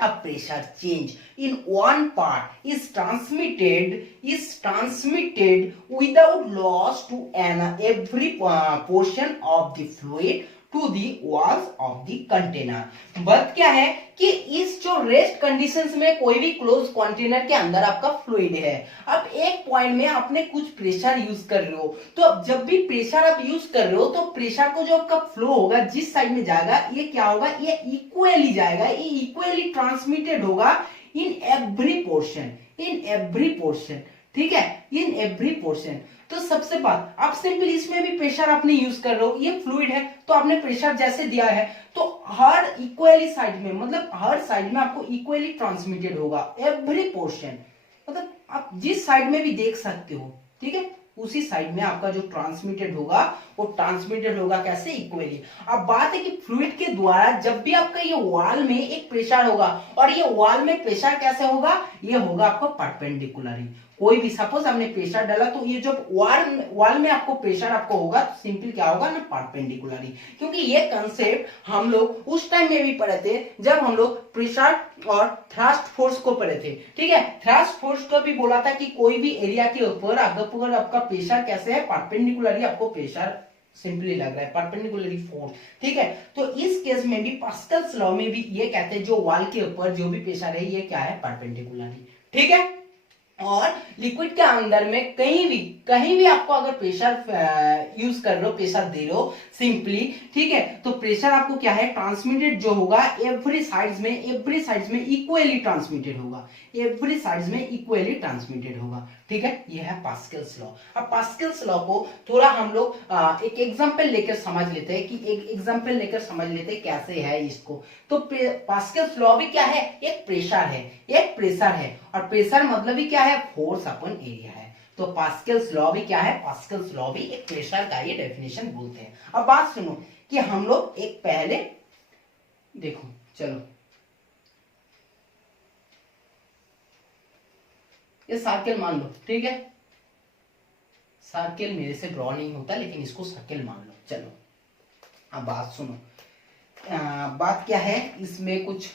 A pressure change in one part is transmitted without loss to every portion of the fluid to the walls of the container। बात क्या है कि इस जो रेस्ट कंडीशंस में कोई भी क्लोज कंटेनर के अंदर आपका फ्लूइड है, अब एक पॉइंट में आपने कुछ प्रेशर यूज कर रहे हो, तो अब जब भी प्रेशर आप यूज कर रहे हो तो प्रेशर को जो आपका फ्लो होगा जिस साइड में जाएगा, ये क्या होगा, ये इक्वली जाएगा, ये इक्वली ट्रांसमिटेड होगा इन एवरी पोर्शन, ठीक है, इन एवरी पोर्शन। तो सबसे बात, आप सिंपल इसमें भी प्रेशर आपने यूज कर रहे हो, ये फ्लूइड है तो आपने प्रेशर जैसे दिया है तो हर इक्वली साइड में, मतलब हर साइड में आपको इक्वली ट्रांसमिटेड होगा एवरी पोर्शन, मतलब आप जिस साइड में भी देख सकते हो, ठीक है, उसी साइड में आपका जो ट्रांसमिटेड होगा वो ट्रांसमिटेड होगा कैसे, इक्वली। अब बात है कि फ्लूइड के द्वारा जब भी आपका ये वॉल में एक प्रेशर होगा, और ये वॉल में प्रेशर कैसे होगा, ये होगा आपको परपेंडिकुलरली। कोई भी सपोज हमने प्रेशर डाला तो ये जब वॉल में आपको प्रेशर आपको होगा तो सिंपल क्या होगा ना, परपेंडिकुलरली। क्योंकि ये कंसेप्ट हम लोग उस टाइम में भी पढ़े थे जब हम लोग प्रेशर और थ्रस्ट फोर्स को पढ़े थे, ठीक है। थ्रस्ट फोर्स को भी बोला था कि कोई भी एरिया के ऊपर अगर आपका प्रेशर कैसे है, परपेंडिकुलरली आपको प्रेशर सिंपली लग रहा है, परपेंडिकुलरली फोर्स, ठीक है। तो इस केस में भी पास्कल्स लॉ में भी ये कहते हैं जो वॉल के ऊपर जो भी प्रेशर है ये क्या है, परपेंडिकुलरली, ठीक है। और लिक्विड के अंदर में कहीं भी आपको अगर प्रेशर यूज कर रहे हो, प्रेशर दे रहे हो सिंपली, ठीक है, तो प्रेशर आपको क्या है ट्रांसमिटेड जो होगा एवरी साइड्स में इक्वली ट्रांसमिटेड होगा, एवरी साइड्स में इक्वली ट्रांसमिटेड होगा, ठीक है। ये है पास्कल्स लॉ। अब पास्कल्स लॉ को थोड़ा हम लोग एक एग्जांपल लेकर समझ लेते हैं कैसे है इसको। तो पास्कल्स लॉ भी क्या है, एक प्रेशर है और प्रेशर मतलब भी क्या है, फोर्स अपन एरिया है। तो पास्कल्स लॉ भी क्या है, पास्कल्स लॉ भी एक प्रेशर का ये डेफिनेशन बोलते हैं। अब बात सुनो कि हम लोग एक पहले देखो, चलो ये सर्कल मान लो, ठीक है, सर्कल मेरे से ड्रॉ नहीं होता लेकिन इसको सर्कल मान लो। चलो अब बात सुनो, बात क्या है, इसमें कुछ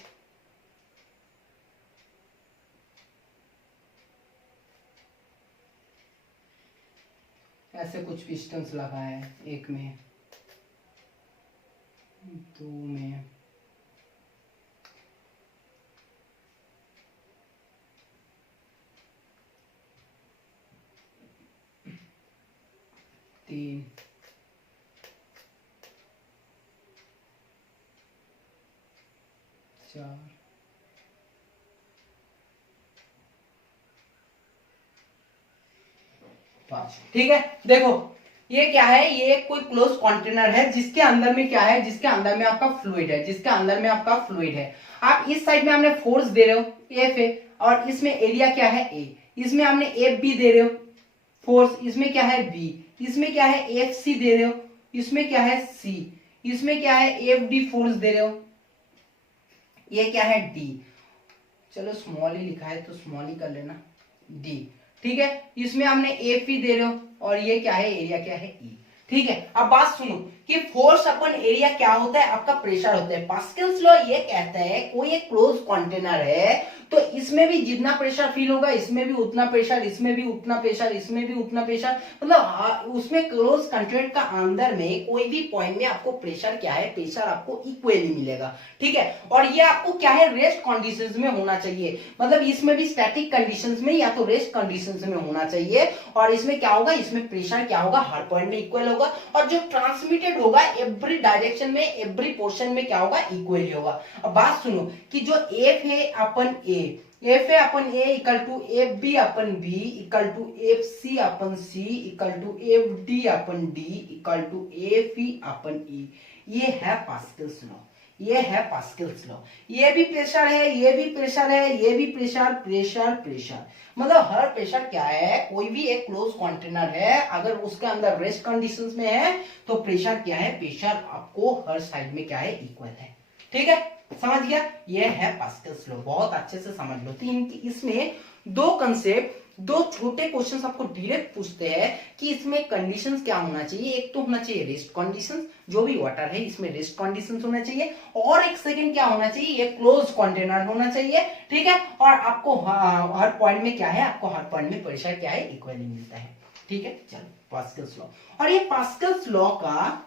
ऐसे कुछ पिस्टन्स लगा है, एक में, दो में, तीन, चार, पांच, ठीक है। देखो ये क्या है, ये कोई क्लोज कंटेनर है जिसके अंदर में क्या है, जिसके अंदर में आपका फ्लूइड है, आप इस साइड में हमने फोर्स दे रहे हो एफ है और इसमें एरिया क्या है ए, इसमें हमने एफ बी दे रहे हो फोर्स, इसमें क्या है बी, इसमें क्या है एफ सी दे रहे हो, इसमें क्या है सी, इसमें क्या है एफ डी फोर्स दे रहे हो, ये क्या है डी, चलो स्मॉल ही लिखा है तो स्मॉल ही कर लेना, डी, ठीक है। इसमें हमने एफ ही दे रहे हो और ये क्या है, एरिया क्या है ई, ठीक है। अब बात सुनो कि फोर्स अपन एरिया क्या होता है, आपका प्रेशर होता है। पास्कल्स लॉ ये कहता है कोई एक क्लोज कंटेनर है तो इसमें भी जितना प्रेशर फील होगा इसमें भी उतना प्रेशर, इसमें भी उतना प्रेशर, इसमें भी उतना प्रेशर, मतलब उसमें क्लोज कंटेनर का अंदर में कोई भी पॉइंट में आपको प्रेशर क्या है, प्रेशर आपको इक्वली मिलेगा, ठीक है। और ये आपको क्या है, रेस्ट कंडीशंस में होना चाहिए, मतलब इसमें भी स्टैटिक कंडीशंस में या तो रेस्ट कंडीशंस में होना चाहिए। और इसमें क्या होगा, इसमें प्रेशर क्या होगा, हर पॉइंट में इक्वल होगा और जो ट्रांसमिटेड होगा एवरी डायरेक्शन में, एवरी पोर्शन में क्या होगा, इक्वली होगा। अब बात सुनो कि जो एफ है अपन एफ है upon A equal to F B upon B equal to F C upon C equal to F D upon D equal to F E upon E, ये है पास्कल्स लॉ, ये है पास्कल्स लॉ। ये भी प्रेशर है, ये भी प्रेशर है, ये भी प्रेशर, प्रेशर प्रेशर, मतलब हर प्रेशर क्या है, कोई भी एक क्लोज कंटेनर है अगर उसके अंदर रेस्ट कंडीशंस में है तो प्रेशर क्या है, प्रेशर आपको हर साइड में क्या है, इक्वल है, ठीक है। समझ गया, ये है पास्कल्स लॉ, बहुत अच्छे से समझ लो। तीन की इसमें दो कंसेप्ट, दो छोटे क्वेश्चंस आपको डायरेक्ट पूछते हैं कि इसमें कंडीशंस क्या होना चाहिए। एक तो होना चाहिए रेस्ट कंडीशंस, जो भी वाटर है इसमें रेस्ट कंडीशंस होना चाहिए, और एक सेकंड क्या होना चाहिए, ये क्लोज कंटेनर होना चाहिए, ठीक है। और आपको हर पॉइंट में क्या है, आपको हर पॉइंट में प्रेशर क्या है, इक्वली मिलता है, ठीक है। चलो पास्कल्स लॉ, और ये पास्कल्स लॉ का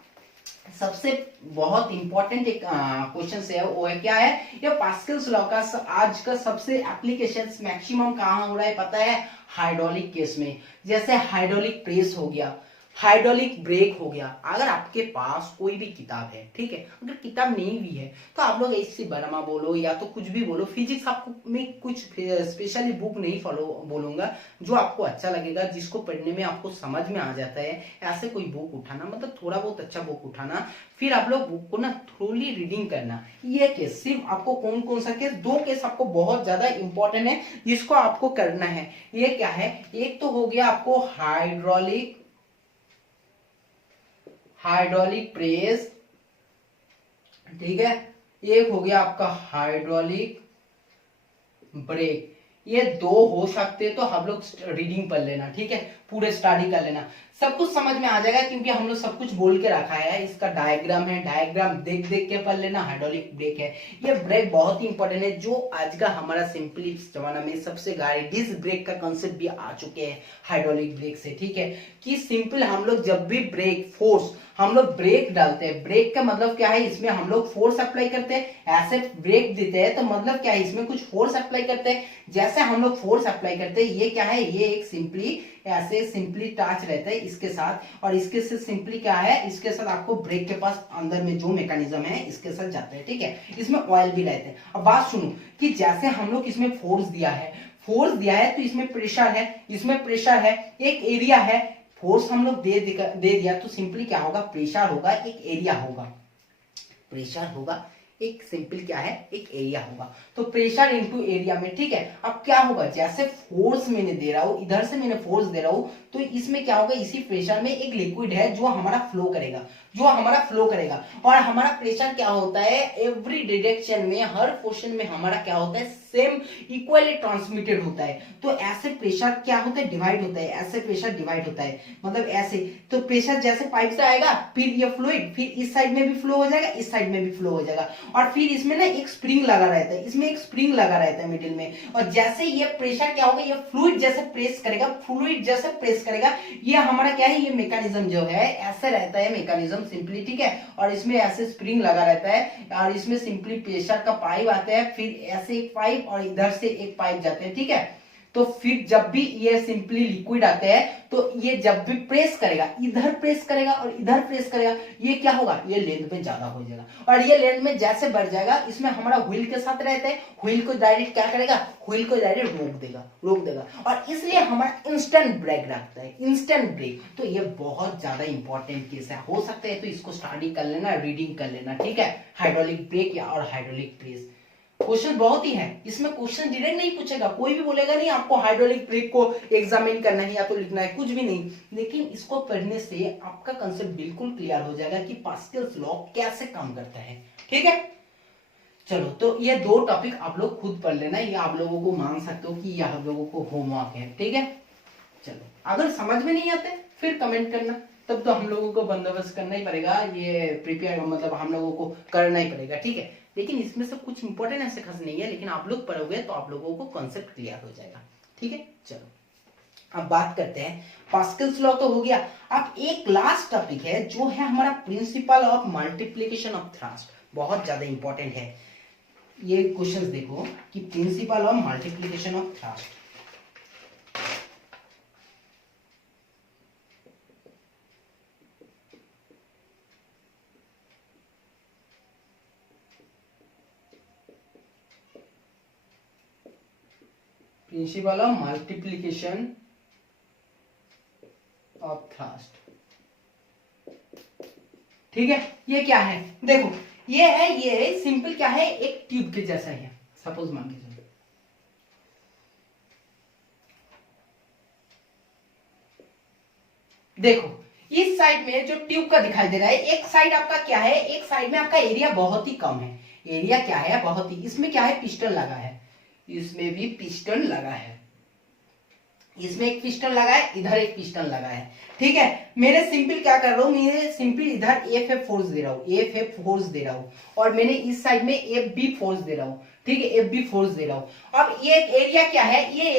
सबसे बहुत इंपॉर्टेंट एक क्वेश्चन है, वो है क्या है, ये पास्कल्स लॉ का आज का सबसे एप्लीकेशंस मैक्सिमम कहां हो रहा है पता है, हाइड्रोलिक केस में। जैसे हाइड्रोलिक प्रेस हो गया, हाइड्रोलिक ब्रेक हो गया। अगर आपके पास कोई भी किताब है, ठीक है, अगर किताब नहीं भी है तो आप लोग एससी वर्मा बोलो या तो कुछ भी बोलो, फिजिक्स आपको में कुछ स्पेशली बुक नहीं फॉलो बोलूंगा, जो आपको अच्छा लगेगा, जिसको पढ़ने में आपको समझ में आ जाता है, ऐसे कोई बुक उठाना, मतलब थोड़ा बहुत अच्छा बुक उठाना, फिर आप लोग बुक को ना थ्रोली रीडिंग करना। ये केस सिर्फ आपको कौन कौन सा केस, दो केस आपको बहुत ज्यादा इंपॉर्टेंट है जिसको आपको करना है। ये क्या है, एक तो हो गया आपको हाइड्रोलिक प्रेस, ठीक है, एक हो गया आपका हाइड्रोलिक ब्रेक। ये दो हो सकते तो हम लोग रीडिंग पढ़ लेना, ठीक है, पूरे स्टडी कर लेना। सब कुछ समझ में आ जाएगा, क्योंकि हम लोग सब कुछ बोल के रखा है। इसका डायग्राम है, डायग्राम देख देख के पढ़ लेना। हाइड्रोलिक ब्रेक है, ये ब्रेक बहुत ही इंपॉर्टेंट है, जो आज का हमारा सिंपली जमाना में सबसे डिस्क ब्रेक का कंसेप्ट भी आ चुके हैं हाइड्रोलिक ब्रेक से। ठीक है, कि सिंपल हम लोग जब भी ब्रेक फोर्स हम लोग ब्रेक डालते हैं, ब्रेक का मतलब क्या है, इसमें हम लोग फोर्स अप्लाई करते हैं। ऐसे ब्रेक देते हैं तो मतलब क्या है, इसमें कुछ फोर्स अप्लाई करते हैं। जैसे हम लोग फोर्स अप्लाई करते हैं, ये क्या है, ये एक सिंपली ऐसे सिंपली टच रहता है इसके साथ, और इसके से सिंपली क्या है, इसके साथ आपको ब्रेक के पास अंदर में जो मैकेनिज्म है इसके साथ जाता है। ठीक है, इसमें ऑयल भी रहते हैं। अब बात सुनो कि जैसे हम लोग इसमें फोर्स दिया है तो इसमें प्रेशर है, इसमें प्रेशर है, एक एरिया है। फोर्स हम लोग दे दिया तो सिंपली क्या होगा, प्रेशर होगा, एक एरिया होगा, प्रेशर होगा, एक सिंपल क्या है, एक एरिया होगा। तो प्रेशर इनटू एरिया में। ठीक है, अब क्या होगा, जैसे फोर्स मैंने दे रहा हूं, इधर से मैंने फोर्स दे रहा हूं, तो इसमें क्या होगा, इसी प्रेशर में एक लिक्विड है जो हमारा फ्लो करेगा, और हमारा प्रेशर क्या होता है, एवरी डायरेक्शन में, हर पोर्शन में हमारा क्या होता है, सेम इक्वली ट्रांसमिटेड होता है। तो ऐसे प्रेशर क्या होता है, डिवाइड होता है, ऐसे प्रेशर डिवाइड होता है, मतलब ऐसे। तो प्रेशर जैसे पाइप से आएगा, फिर ये फ्लूइड फिर इस साइड में भी फ्लो हो जाएगा, इस साइड में भी फ्लो हो जाएगा, और फिर इसमें ना एक स्प्रिंग लगा रहता है, इसमें एक स्प्रिंग लगा रहता है मिडिल में। और जैसे ये प्रेशर क्या होगा, ये फ्लूइड जैसे प्रेस करेगा, ये हमारा क्या है, ये मैकेनिज्म जो है ऐसे रहता है मैकेनिज्म सिंपली। ठीक है, और इसमें ऐसे स्प्रिंग लगा रहता है, और इसमें सिंपली प्रेशर का पाइप आता है, फिर ऐसे एक पाइप और इधर से एक पाइप जाते हैं। ठीक है, तो फिर जब भी ये सिंपली लिक्विड आते हैं, तो ये जब भी प्रेस करेगा, इधर प्रेस करेगा और इधर प्रेस करेगा, ये क्या होगा, ये लेंथ में ज्यादा हो जाएगा, और ये लेंथ में जैसे बढ़ जाएगा, इसमें हमारा व्हील के साथ रहता है, व्हील को डायरेक्ट क्या करेगा, व्हील को डायरेक्ट रोक देगा, और इसलिए हमारा इंस्टेंट ब्रेक रखता है, इंस्टेंट ब्रेक। तो ये बहुत ज्यादा इंपॉर्टेंट केस है, हो सकता है तो इसको स्टडी कर लेना, रीडिंग कर लेना। ठीक है, हाइड्रोलिक ब्रेक या और हाइड्रोलिक प्रेस क्वेश्चन बहुत ही है, इसमें क्वेश्चन डायरेक्ट नहीं पूछेगा, कोई भी बोलेगा नहीं आपको हाइड्रोलिक ब्रेक को एग्जामिन करना है या तो लिखना है, कुछ भी नहीं। लेकिन इसको पढ़ने से आपका कंसेप्ट बिल्कुल क्लियर हो जाएगा कि पास्कल्स लॉ कैसे काम करता है। ठीक है, चलो, तो ये दो टॉपिक आप लोग खुद पढ़ लेना, ये आप लोगों को मान सकते हो कि यह आप लोगों को होमवर्क है। ठीक है, चलो, अगर समझ में नहीं आते फिर कमेंट करना, तब तो हम लोगों को बंदोबस्त करना ही पड़ेगा, ये प्रिपेयर मतलब हम लोगों को करना ही पड़ेगा। ठीक है, लेकिन इसमें से कुछ इंपॉर्टेंट ऐसे खास नहीं है, लेकिन आप लोग पढ़ोगे तो आप लोगों को कॉन्सेप्ट क्लियर हो जाएगा। ठीक है, चलो अब बात करते हैं, पास्कल्स लॉ तो हो गया। अब एक लास्ट टॉपिक है जो है हमारा principle of multiplication of thrust, बहुत ज्यादा इंपॉर्टेंट है। ये क्वेश्चंस देखो कि principle of multiplication of thrust, principle of multiplication of thrust. ठीक है, ये क्या है, देखो ये सिंपल क्या है, एक ट्यूब के जैसा है, सपोज मान लीजिए देखो इस साइड में जो ट्यूब का दिखाई दे रहा है, एक साइड आपका क्या है, एक साइड में आपका एरिया बहुत ही कम है, एरिया क्या है बहुत ही, इसमें क्या है, पिस्टन लगा है, इसमें भी पिस्टन लगा है, इसमें एक पिस्टन लगा है, इधर एक पिस्टन लगा है। ठीक है, मेरे सिंपल क्या कर रहा हूं, मेरे सिंपल इधर एफ फोर्स दे रहा हूं, और मैंने इस साइड में एफ बी फोर्स दे रहा हूं। ठीक है, एफ बी फोर्स दे रहा हूं। अब ये एरिया क्या है, ये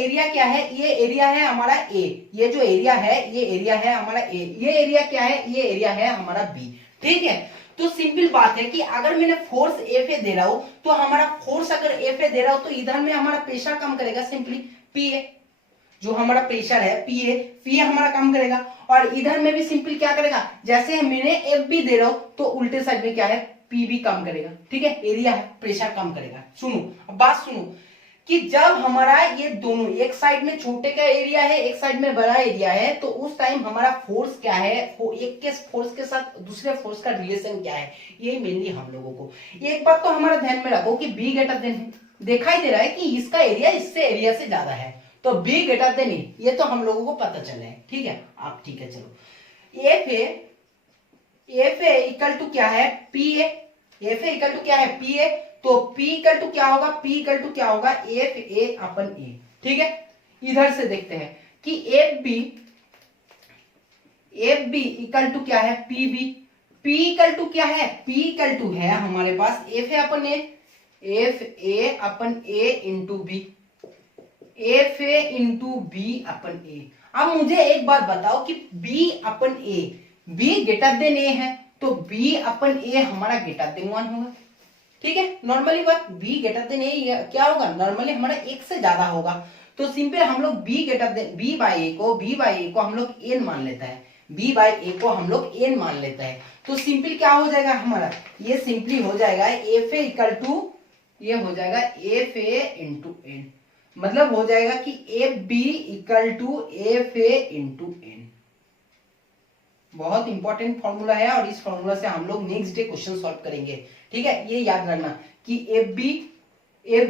एरिया है हमारा ए, ये जो एरिया है ये एरिया है हमारा ए, ये एरिया क्या है, ये एरिया है हमारा बी। ठीक है, तो सिंपल बात है कि अगर मैंने फोर्स एफ ए दे रहा हूं, तो हमारा फोर्स अगर एफ ए दे रहा हूं, तो इधर में हमारा प्रेशर कम करेगा, सिंपली पी ए, जो हमारा प्रेशर है पी ए हमारा कम करेगा, और इधर में भी सिंपल क्या करेगा, जैसे मैंने एफ बी दे रहा हूं, तो उल्टे साइड में क्या है, पी भी कम करेगा। ठीक है, एरिया है, प्रेशर कम करेगा। सुनो, अब बात सुनो कि जब हमारा ये दोनों, एक साइड में छोटे का एरिया है, एक साइड में बड़ा एरिया है, तो उस टाइम हमारा फोर्स क्या है, एक के फोर्स के साथ दूसरे फोर्स का रिलेशन क्या है, ये मेनली हम लोगों को एक बात तो हमारा ध्यान में रखो कि बी ग्रेटर देन है, दिखाई दे रहा है कि इसका एरिया इससे एरिया से ज्यादा है, तो बी ग्रेटर देन ए, ये तो हम लोगों को पता चला है। ठीक है, आप ठीक है, चलो एफ ए इक्वल टू क्या है, P A, F A equal to क्या है, पी ए, तो P इक्वल टू क्या होगा, P इक्वल टू क्या होगा, एफ ए अपन ए। ठीक है, इधर से देखते हैं कि F B F B equal to क्या है, P B. P equal to क्या है, पी इक्वल टू है हमारे पास F A upon A, F A upon A into B, F A into B upon A. अब मुझे एक बात बताओ कि B upon A, B greater than A है, तो बी अपन ए हमारा ग्रेटर देन 1 होगा। ठीक है, नॉर्मली बात, बी ग्रेटर देन ए क्या होगा, नॉर्मली हमारा एक से ज्यादा होगा। तो सिंपल हम लोग B greater than B by A को हम लोग एन मान लेता है, बी बाई ए को हम लोग एन मान लेता है। तो सिंपल क्या हो जाएगा हमारा, ये सिंपली हो जाएगा एफ ए इक्वल टू, ये हो जाएगा एफ ए इंटू एन, मतलब हो जाएगा कि F B equal to F A into N. बहुत इंपॉर्टेंट फॉर्मूला है और इस फॉर्मूला से हम लोग नेक्स्ट डे क्वेश्चन सॉल्व करेंगे। ठीक है, ये याद रखना कि F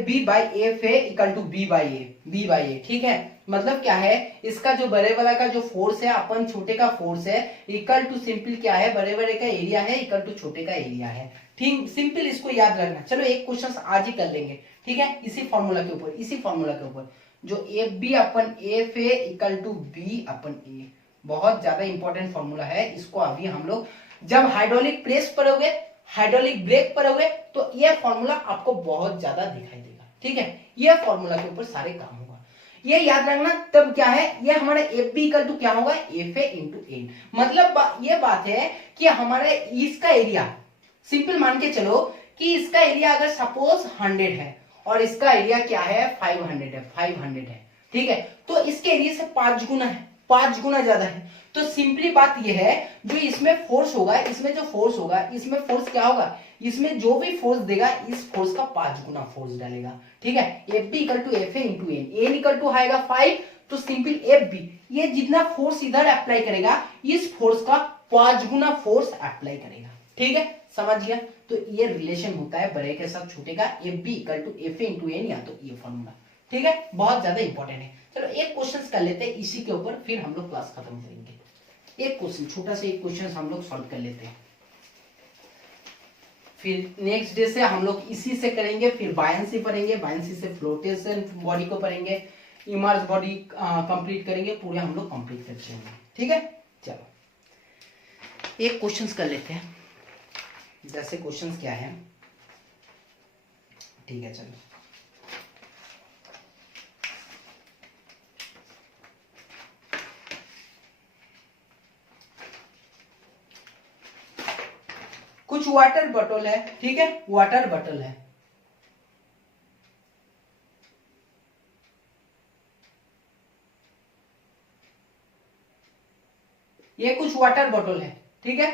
B by F A equal to B by A. ठीक है, मतलब क्या है, इसका जो बड़े वाला का जो फोर्स है अपन छोटे का फोर्स है इक्वल टू सिंपल क्या है, बड़े बड़े का एरिया है इक्वल टू छोटे का एरिया है। ठीक, सिंपल इसको याद रखना। चलो एक क्वेश्चन आज ही कर लेंगे। ठीक है, इसी फॉर्मूला के ऊपर जो F B upon F A equal to B upon A, बहुत ज्यादा इंपॉर्टेंट फॉर्मूला है। इसको अभी हम लोग जब हाइड्रोलिक प्रेस पढ़ोगे, हाइड्रोलिक ब्रेक पढ़ोगे, तो ये फॉर्मूला आपको बहुत ज्यादा दिखाई देगा। ठीक है, ये फॉर्मूला के ऊपर सारे काम होगा, ये याद रखना। तब क्या है, ये हमारा एफ बी इक्वल टू क्या होगा, एफ ए इंटू एन। मतलब ये बात है कि हमारे इसका एरिया, सिंपल मान के चलो कि इसका एरिया अगर सपोज 100 है और इसका एरिया क्या है 500 है। ठीक है, तो इसके एरिया से 5 गुना है, 5 गुना ज्यादा है। तो सिंपली बात यह है, जो इसमें फोर्स होगा, इसमें जो फोर्स होगा, इसमें फोर्स क्या होगा, इसमें जो भी फोर्स देगा इस फोर्स का 5 गुना फोर्स डालेगा। ठीक है, F B equal to F A into N, N equal to आएगा 5, तो सिंपल एफ बी ये जितना फोर्स इधर अप्लाई करेगा इस फोर्स का 5 गुना फोर्स अप्लाई करेगा। ठीक है, समझ गया। तो ये रिलेशन होता है बड़े के साथ छोटे का, F B equal to F A into N, या तो ये फॉर्मूला। ठीक है, बहुत ज्यादा इंपॉर्टेंट है। चलो एक क्वेश्चन कर लेते हैं इसी के ऊपर, फिर हम लोग क्लास खत्म करेंगे। एक क्वेश्चन, छोटा सा एक क्वेश्चन हम लोग सॉल्व कर लेते हैं, फिर नेक्स्ट डे से हम लोग इसी से करेंगे, फिर बायंसी पढ़ेंगे, बायंसी से फ्लोटेशन बॉडी को पढ़ेंगे, इमर्ज बॉडी कंप्लीट करेंगे, पूरे हम लोग कंप्लीट करते हैं। ठीक है, चलो एक क्वेश्चन कर लेते हैं। जैसे क्वेश्चन क्या है, ठीक है, चलो कुछ वाटर बॉटल है। ठीक है, वाटर बॉटल है, ये कुछ वाटर बॉटल है। ठीक है,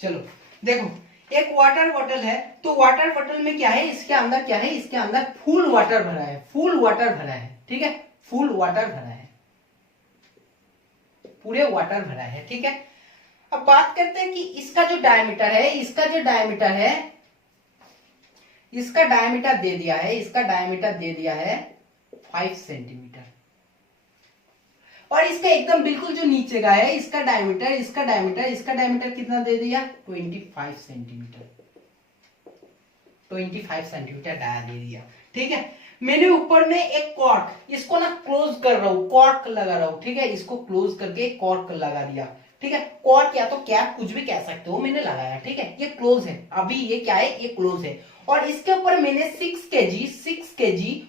चलो देखो, एक वाटर बॉटल है, तो वाटर बॉटल में क्या है, इसके अंदर क्या है, इसके अंदर फुल वाटर भरा है, फुल वाटर भरा है। ठीक है, फुल वाटर भरा है, पूरे वाटर भरा है। ठीक है, अब बात करते हैं कि इसका जो डायमीटर है, इसका डायमीटर दे दिया है, इसका डायमीटर दे दिया है 5 सेंटीमीटर, और इसका एकदम बिल्कुल जो नीचे का है इसका डायमीटर कितना दे दिया, 25 सेंटीमीटर, 25 सेंटीमीटर डाया दे दिया। ठीक है, मैंने ऊपर में एक कॉर्क, इसको ना क्लोज कर रहा हूं, कॉर्क लगा रहा हूं। ठीक है, इसको क्लोज करके कॉर्क लगा दिया। ठीक है, कॉर्क या तो कैप कुछ भी कह सकते हो, मैंने लगाया। ठीक है, ये क्लोज है, अभी ये क्या है, ये क्लोज है, और इसके ऊपर मैंने 6 kg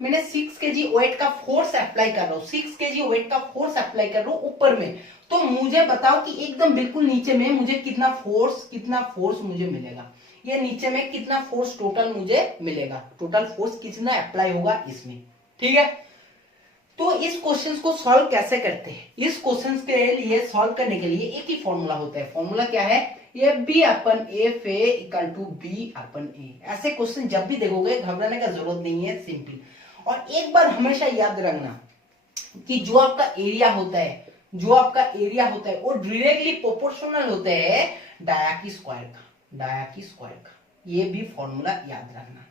मैंने 6 kg वेट का फोर्स अप्लाई कर रहा हूं, 6 kg वेट का फोर्स अप्लाई कर रहा हूं ऊपर में। तो मुझे बताओ कि एकदम बिल्कुल नीचे में मुझे कितना फोर्स मुझे मिलेगा, ये नीचे में कितना फोर्स टोटल मुझे मिलेगा, टोटल फोर्स कितना अप्लाई होगा इसमें। ठीक है, तो इस क्वेश्चन को सॉल्व कैसे करते हैं, इस क्वेश्चन के लिए सॉल्व करने के लिए एक ही फॉर्मूला होता है। फॉर्मूला क्या है, F B upon F A equal to B upon A. ऐसे क्वेश्चन जब भी देखोगे घबराने का जरूरत नहीं है, सिंपल। और एक बार हमेशा याद रखना कि जो आपका एरिया होता है वो डायरेक्टली प्रोपोर्शनल होता है डाया की स्क्वायर का, ये भी फॉर्मूला याद रखना।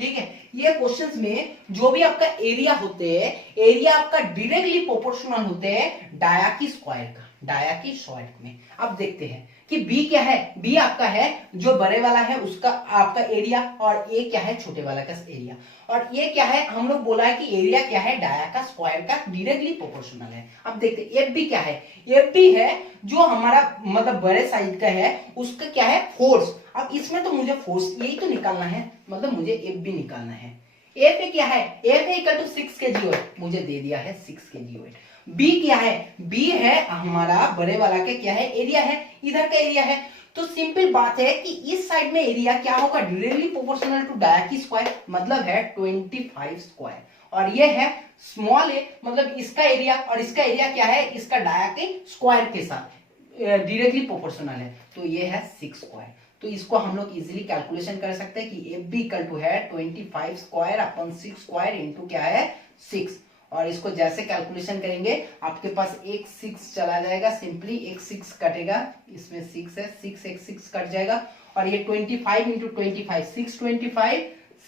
ठीक है। ये क्वेश्चंस में जो भी आपका एरिया होते हैं, एरिया आपका डायरेक्टली प्रोपोर्शनल होते हैं डाया की स्क्वायर का, डाया की स्क्वायर में। अब देखते हैं कि बी क्या है। बी आपका है जो बड़े वाला है उसका आपका एरिया, और ए क्या है छोटे वाला का एरिया, और ये क्या है हम लोग बोला है कि एरिया क्या है डाया का स्क्वायर का डायरेक्टली प्रोपोर्शनल है। अब देखते हैं एफ बी क्या है। एफ बी है जो हमारा मतलब बड़े साइज का है उसका क्या है फोर्स। अब इसमें तो मुझे फोर्स यही तो निकालना है, मतलब मुझे एफ बी निकालना है। एफ ए क्या है, F A equal to 6 kg मुझे दे दिया है 6 kg। बी क्या है, बी है हमारा बड़े वाला के क्या है एरिया है, इधर का एरिया है। तो सिंपल बात है कि इस साइड में एरिया क्या होगा डायरेक्टली प्रोपोर्शनल टू डाया की स्क्वायर, मतलब है 25 स्क्वायर, और ये है स्मॉल ए मतलब इसका एरिया, और इसका एरिया क्या है इसका डाया के स्क्वायर के साथ डायरेक्टली प्रोपोर्शनल है, तो ये है 6 स्क्वायर। तो इसको हम लोग इजीली कैलकुलेशन कर सकते हैं कि एफ बी इक्वल टू है 25 स्क्वायर अपन 6 स्क्वायर इंटू क्या है 6, और इसको जैसे कैलकुलेशन करेंगे आपके पास एक 6 चला जाएगा, सिंपली एक 6 कटेगा, इसमें 6 है, 6 एक 6 कट जाएगा, और ये 25 इंटू 25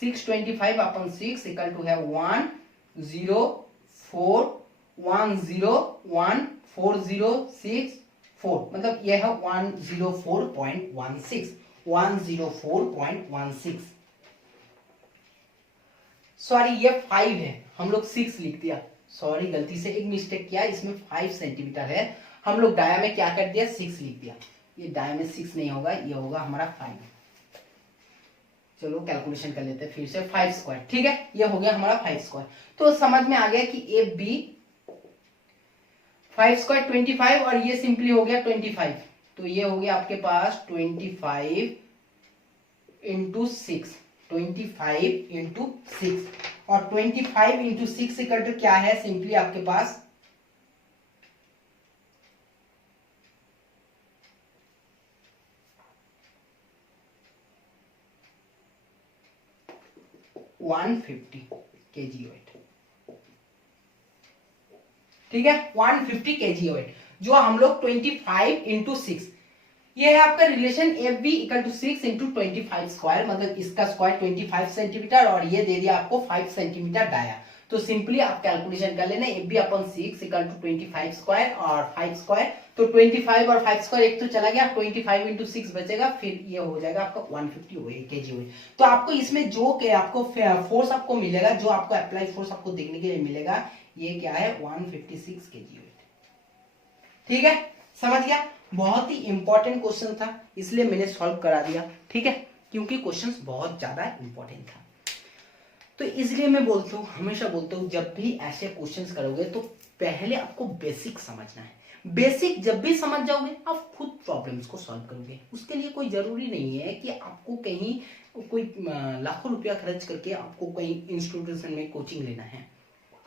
625 अपन 6 इक्वल टू है 104101406 मतलब यह है 104.16 सॉरी ये 5 है, हम लोग 6 लिख दिया, सॉरी गलती से एक मिस्टेक किया, इसमें 5 सेंटीमीटर है, हम लोग डाया में क्या कर दिया 6 लिख दिया, ये डाया में 6 नहीं होगा, ये होगा हमारा 5। चलो कैलकुलेशन कर लेते हैं फिर से 5 स्क्वायर, ठीक है ये हो गया हमारा 5 स्क्वायर। तो समझ में आ गया कि ए बी 5 स्क्वायर 25 और ये सिंपली हो गया 25, तो ये हो गया आपके पास 25 इंटू 6, 25 इंटू 6, और 25 इंटू 6 इक्वल टू क्या है सिंपली आपके पास 150 kg वेट, ठीक है 150 kg वेट, जो हम लोग 25 इंटू 6, ये है आपका relation F B equal to 6 into 25 square, मतलब इसका स्क्वायर 25 सेंटीमीटर और ये दे दिया आपको 5 सेंटीमीटर डाया। तो सिंपली आप कैलकुलेशन कर लेना एफ बी अपन 6 इक्वल टू 25 स्क्वायर और 5 स्क्वायर, तो 25 और 5 स्क्वायर एक तो चला गया, 25 इंटू 6 बचेगा, फिर ये हो जाएगा आपका 150 kg हुए। तो आपको इसमें जो आपको फोर्स आपको मिलेगा, जो आपको अप्लाई फोर्स आपको देखने के लिए मिलेगा, ये क्या है 156 kg वेट, ठीक है समझ गया। बहुत ही इंपॉर्टेंट क्वेश्चन था इसलिए मैंने सॉल्व करा दिया, ठीक है, क्योंकि क्वेश्चन बहुत ज्यादा इंपॉर्टेंट था। तो इसलिए मैं बोलता हूँ, हमेशा बोलता हूँ, जब भी ऐसे क्वेश्चंस करोगे तो पहले आपको बेसिक समझना है। बेसिक जब भी समझ जाओगे आप खुद प्रॉब्लम्स को सॉल्व करोगे। उसके लिए कोई जरूरी नहीं है कि आपको कहीं कोई लाखों रुपया खर्च करके आपको कहीं इंस्टीट्यूशन में कोचिंग लेना है।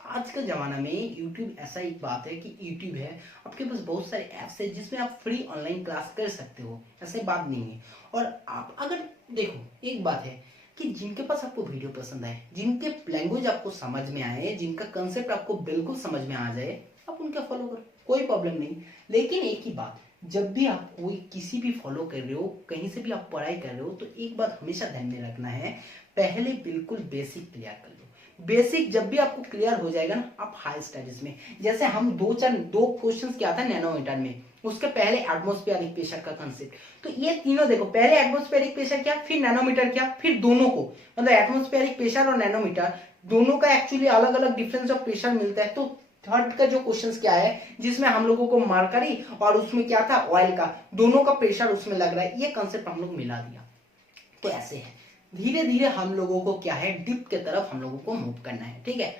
आज के ज़माना में YouTube ऐसा एक बात है कि YouTube है, आपके पास बहुत सारे ऐप्स है जिसमें आप फ्री ऑनलाइन क्लास कर सकते हो, ऐसे बात नहीं है। और आप अगर देखो एक बात है कि जिनके पास आपको वीडियो पसंद आए, जिनके लैंग्वेज आपको समझ में आए, जिनका कंसेप्ट आपको बिल्कुल समझ में आ जाए, आप उनका फॉलो करो, कोई प्रॉब्लम नहीं। लेकिन एक ही बात, जब भी आप कोई किसी भी फॉलो कर रहे हो, कहीं से भी आप पढ़ाई कर रहे हो, तो एक बात हमेशा ध्यान में रखना है, पहले बिल्कुल बेसिक क्लियर कर लो। बेसिक जब भी आपको क्लियर हो जाएगा ना, आप हाई स्टडीज में, जैसे हम दो क्वेश्चन क्या था नैनोमीटर में, उसके पहले एटमॉस्फेरिक प्रेशर का कंसेप्ट, तो ये तीनों देखो, पहले एटमॉस्फेरिक प्रेशर क्या, फिर नैनोमीटर क्या, फिर दोनों को मतलब एटमॉस्फेरिक प्रेशर और नैनोमीटर दोनों का एक्चुअली अलग अलग डिफरेंस ऑफ प्रेशर मिलता है। तो थर्ड का जो क्वेश्चन क्या है जिसमें हम लोगों को मरकरी और उसमें क्या था ऑयल का, दोनों का प्रेशर उसमें लग रहा है, ये कंसेप्ट हम लोग मिला दिया। तो ऐसे है, धीरे धीरे हम लोगों को क्या है डिप के तरफ हम लोगों को मूव करना है, ठीक है।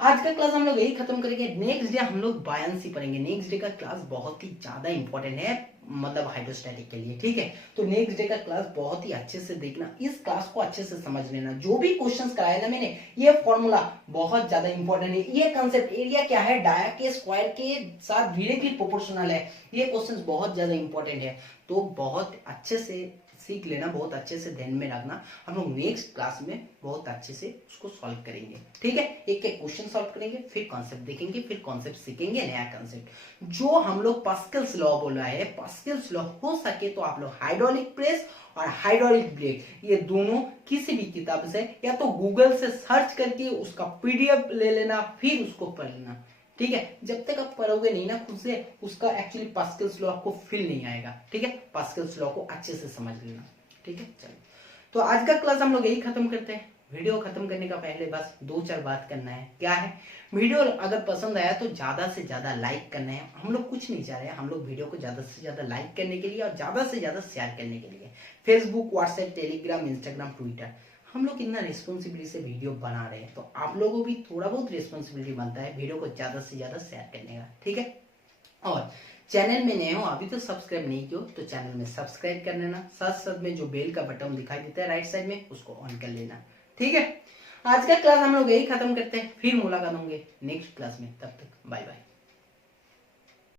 आज का क्लास हम लोग यही खत्म करेंगे, नेक्स्ट डे हम लोग बायंसी पढ़ेंगे। नेक्स्ट डे का क्लास बहुत ही ज्यादा इंपॉर्टेंट है, मतलब हाइड्रोस्टैटिक के लिए, ठीक है। तो नेक्स्ट डे का क्लास बहुत ही अच्छे से देखना, इस क्लास को अच्छे से समझ लेना। जो भी क्वेश्चंस कराया ना मैंने, ये फॉर्मूला बहुत ज्यादा इंपॉर्टेंट है। ये कंसेप्ट एरिया क्या है डाया के स्क्वायर के साथ डायरेक्टली प्रोपोर्शनल है, ये क्वेश्चंस बहुत ज्यादा इंपॉर्टेंट है। तो बहुत अच्छे से सीख लेना, बहुत अच्छे से ध्यान में रखना। हम लोग नेक्स्ट क्लास में बहुत अच्छे से उसको सॉल्व करेंगे, ठीक है। एक एक क्वेश्चन सॉल्व करेंगे, फिर कॉन्सेप्ट देखेंगे, फिर कॉन्सेप्ट सीखेंगे, नया कॉन्सेप्ट। जो हम लोग पास्कल्स लॉ बोला है, पास्कल्स लॉ हो सके तो आप लोग हाइड्रोलिक प्रेस और हाइड्रोलिक ब्लेड ये दोनों किसी भी किताब से या तो गूगल से सर्च करके उसका पीडीएफ ले लेना, फिर उसको पढ़ लेना, ठीक है। जब तक आप पढ़ोगे नहीं ना खुद से, उसका एक्चुअली पास्कल्स लॉ आपको फील नहीं आएगा, ठीक है। पास्कल्स लॉ को अच्छे से समझ लेना, ठीक है। चलो, तो आज का क्लास हम लोग यही खत्म करते हैं। वीडियो खत्म करने का पहले बस 2-4 बात करना है। क्या है? वीडियो अगर पसंद आया तो ज्यादा से ज्यादा लाइक करना है। हम लोग कुछ नहीं चाह रहे हैं, हम लोग वीडियो को ज्यादा से ज्यादा लाइक करने के लिए और ज्यादा से ज्यादा शेयर करने के लिए। Facebook, WhatsApp, Telegram, Instagram, Twitter, हम लोग इतना रिस्पॉन्सिबिलिटी से वीडियो बना रहे हैं, तो आप लोगों को भी थोड़ा बहुत रिस्पॉन्सिबिलिटी बनता है वीडियो को ज्यादा से ज्यादा शेयर करने का, ठीक है। और चैनल में नए हो, अभी तो सब्सक्राइब नहीं किया तो चैनल में सब्सक्राइब कर लेना। साथ साथ में जो बेल का बटन दिखाई देता है राइट साइड में, उसको ऑन कर लेना, ठीक है। आज का क्लास हम लोग यही खत्म करते हैं, फिर मुलाकात होंगे नेक्स्ट क्लास में। तब तक बाय बाय।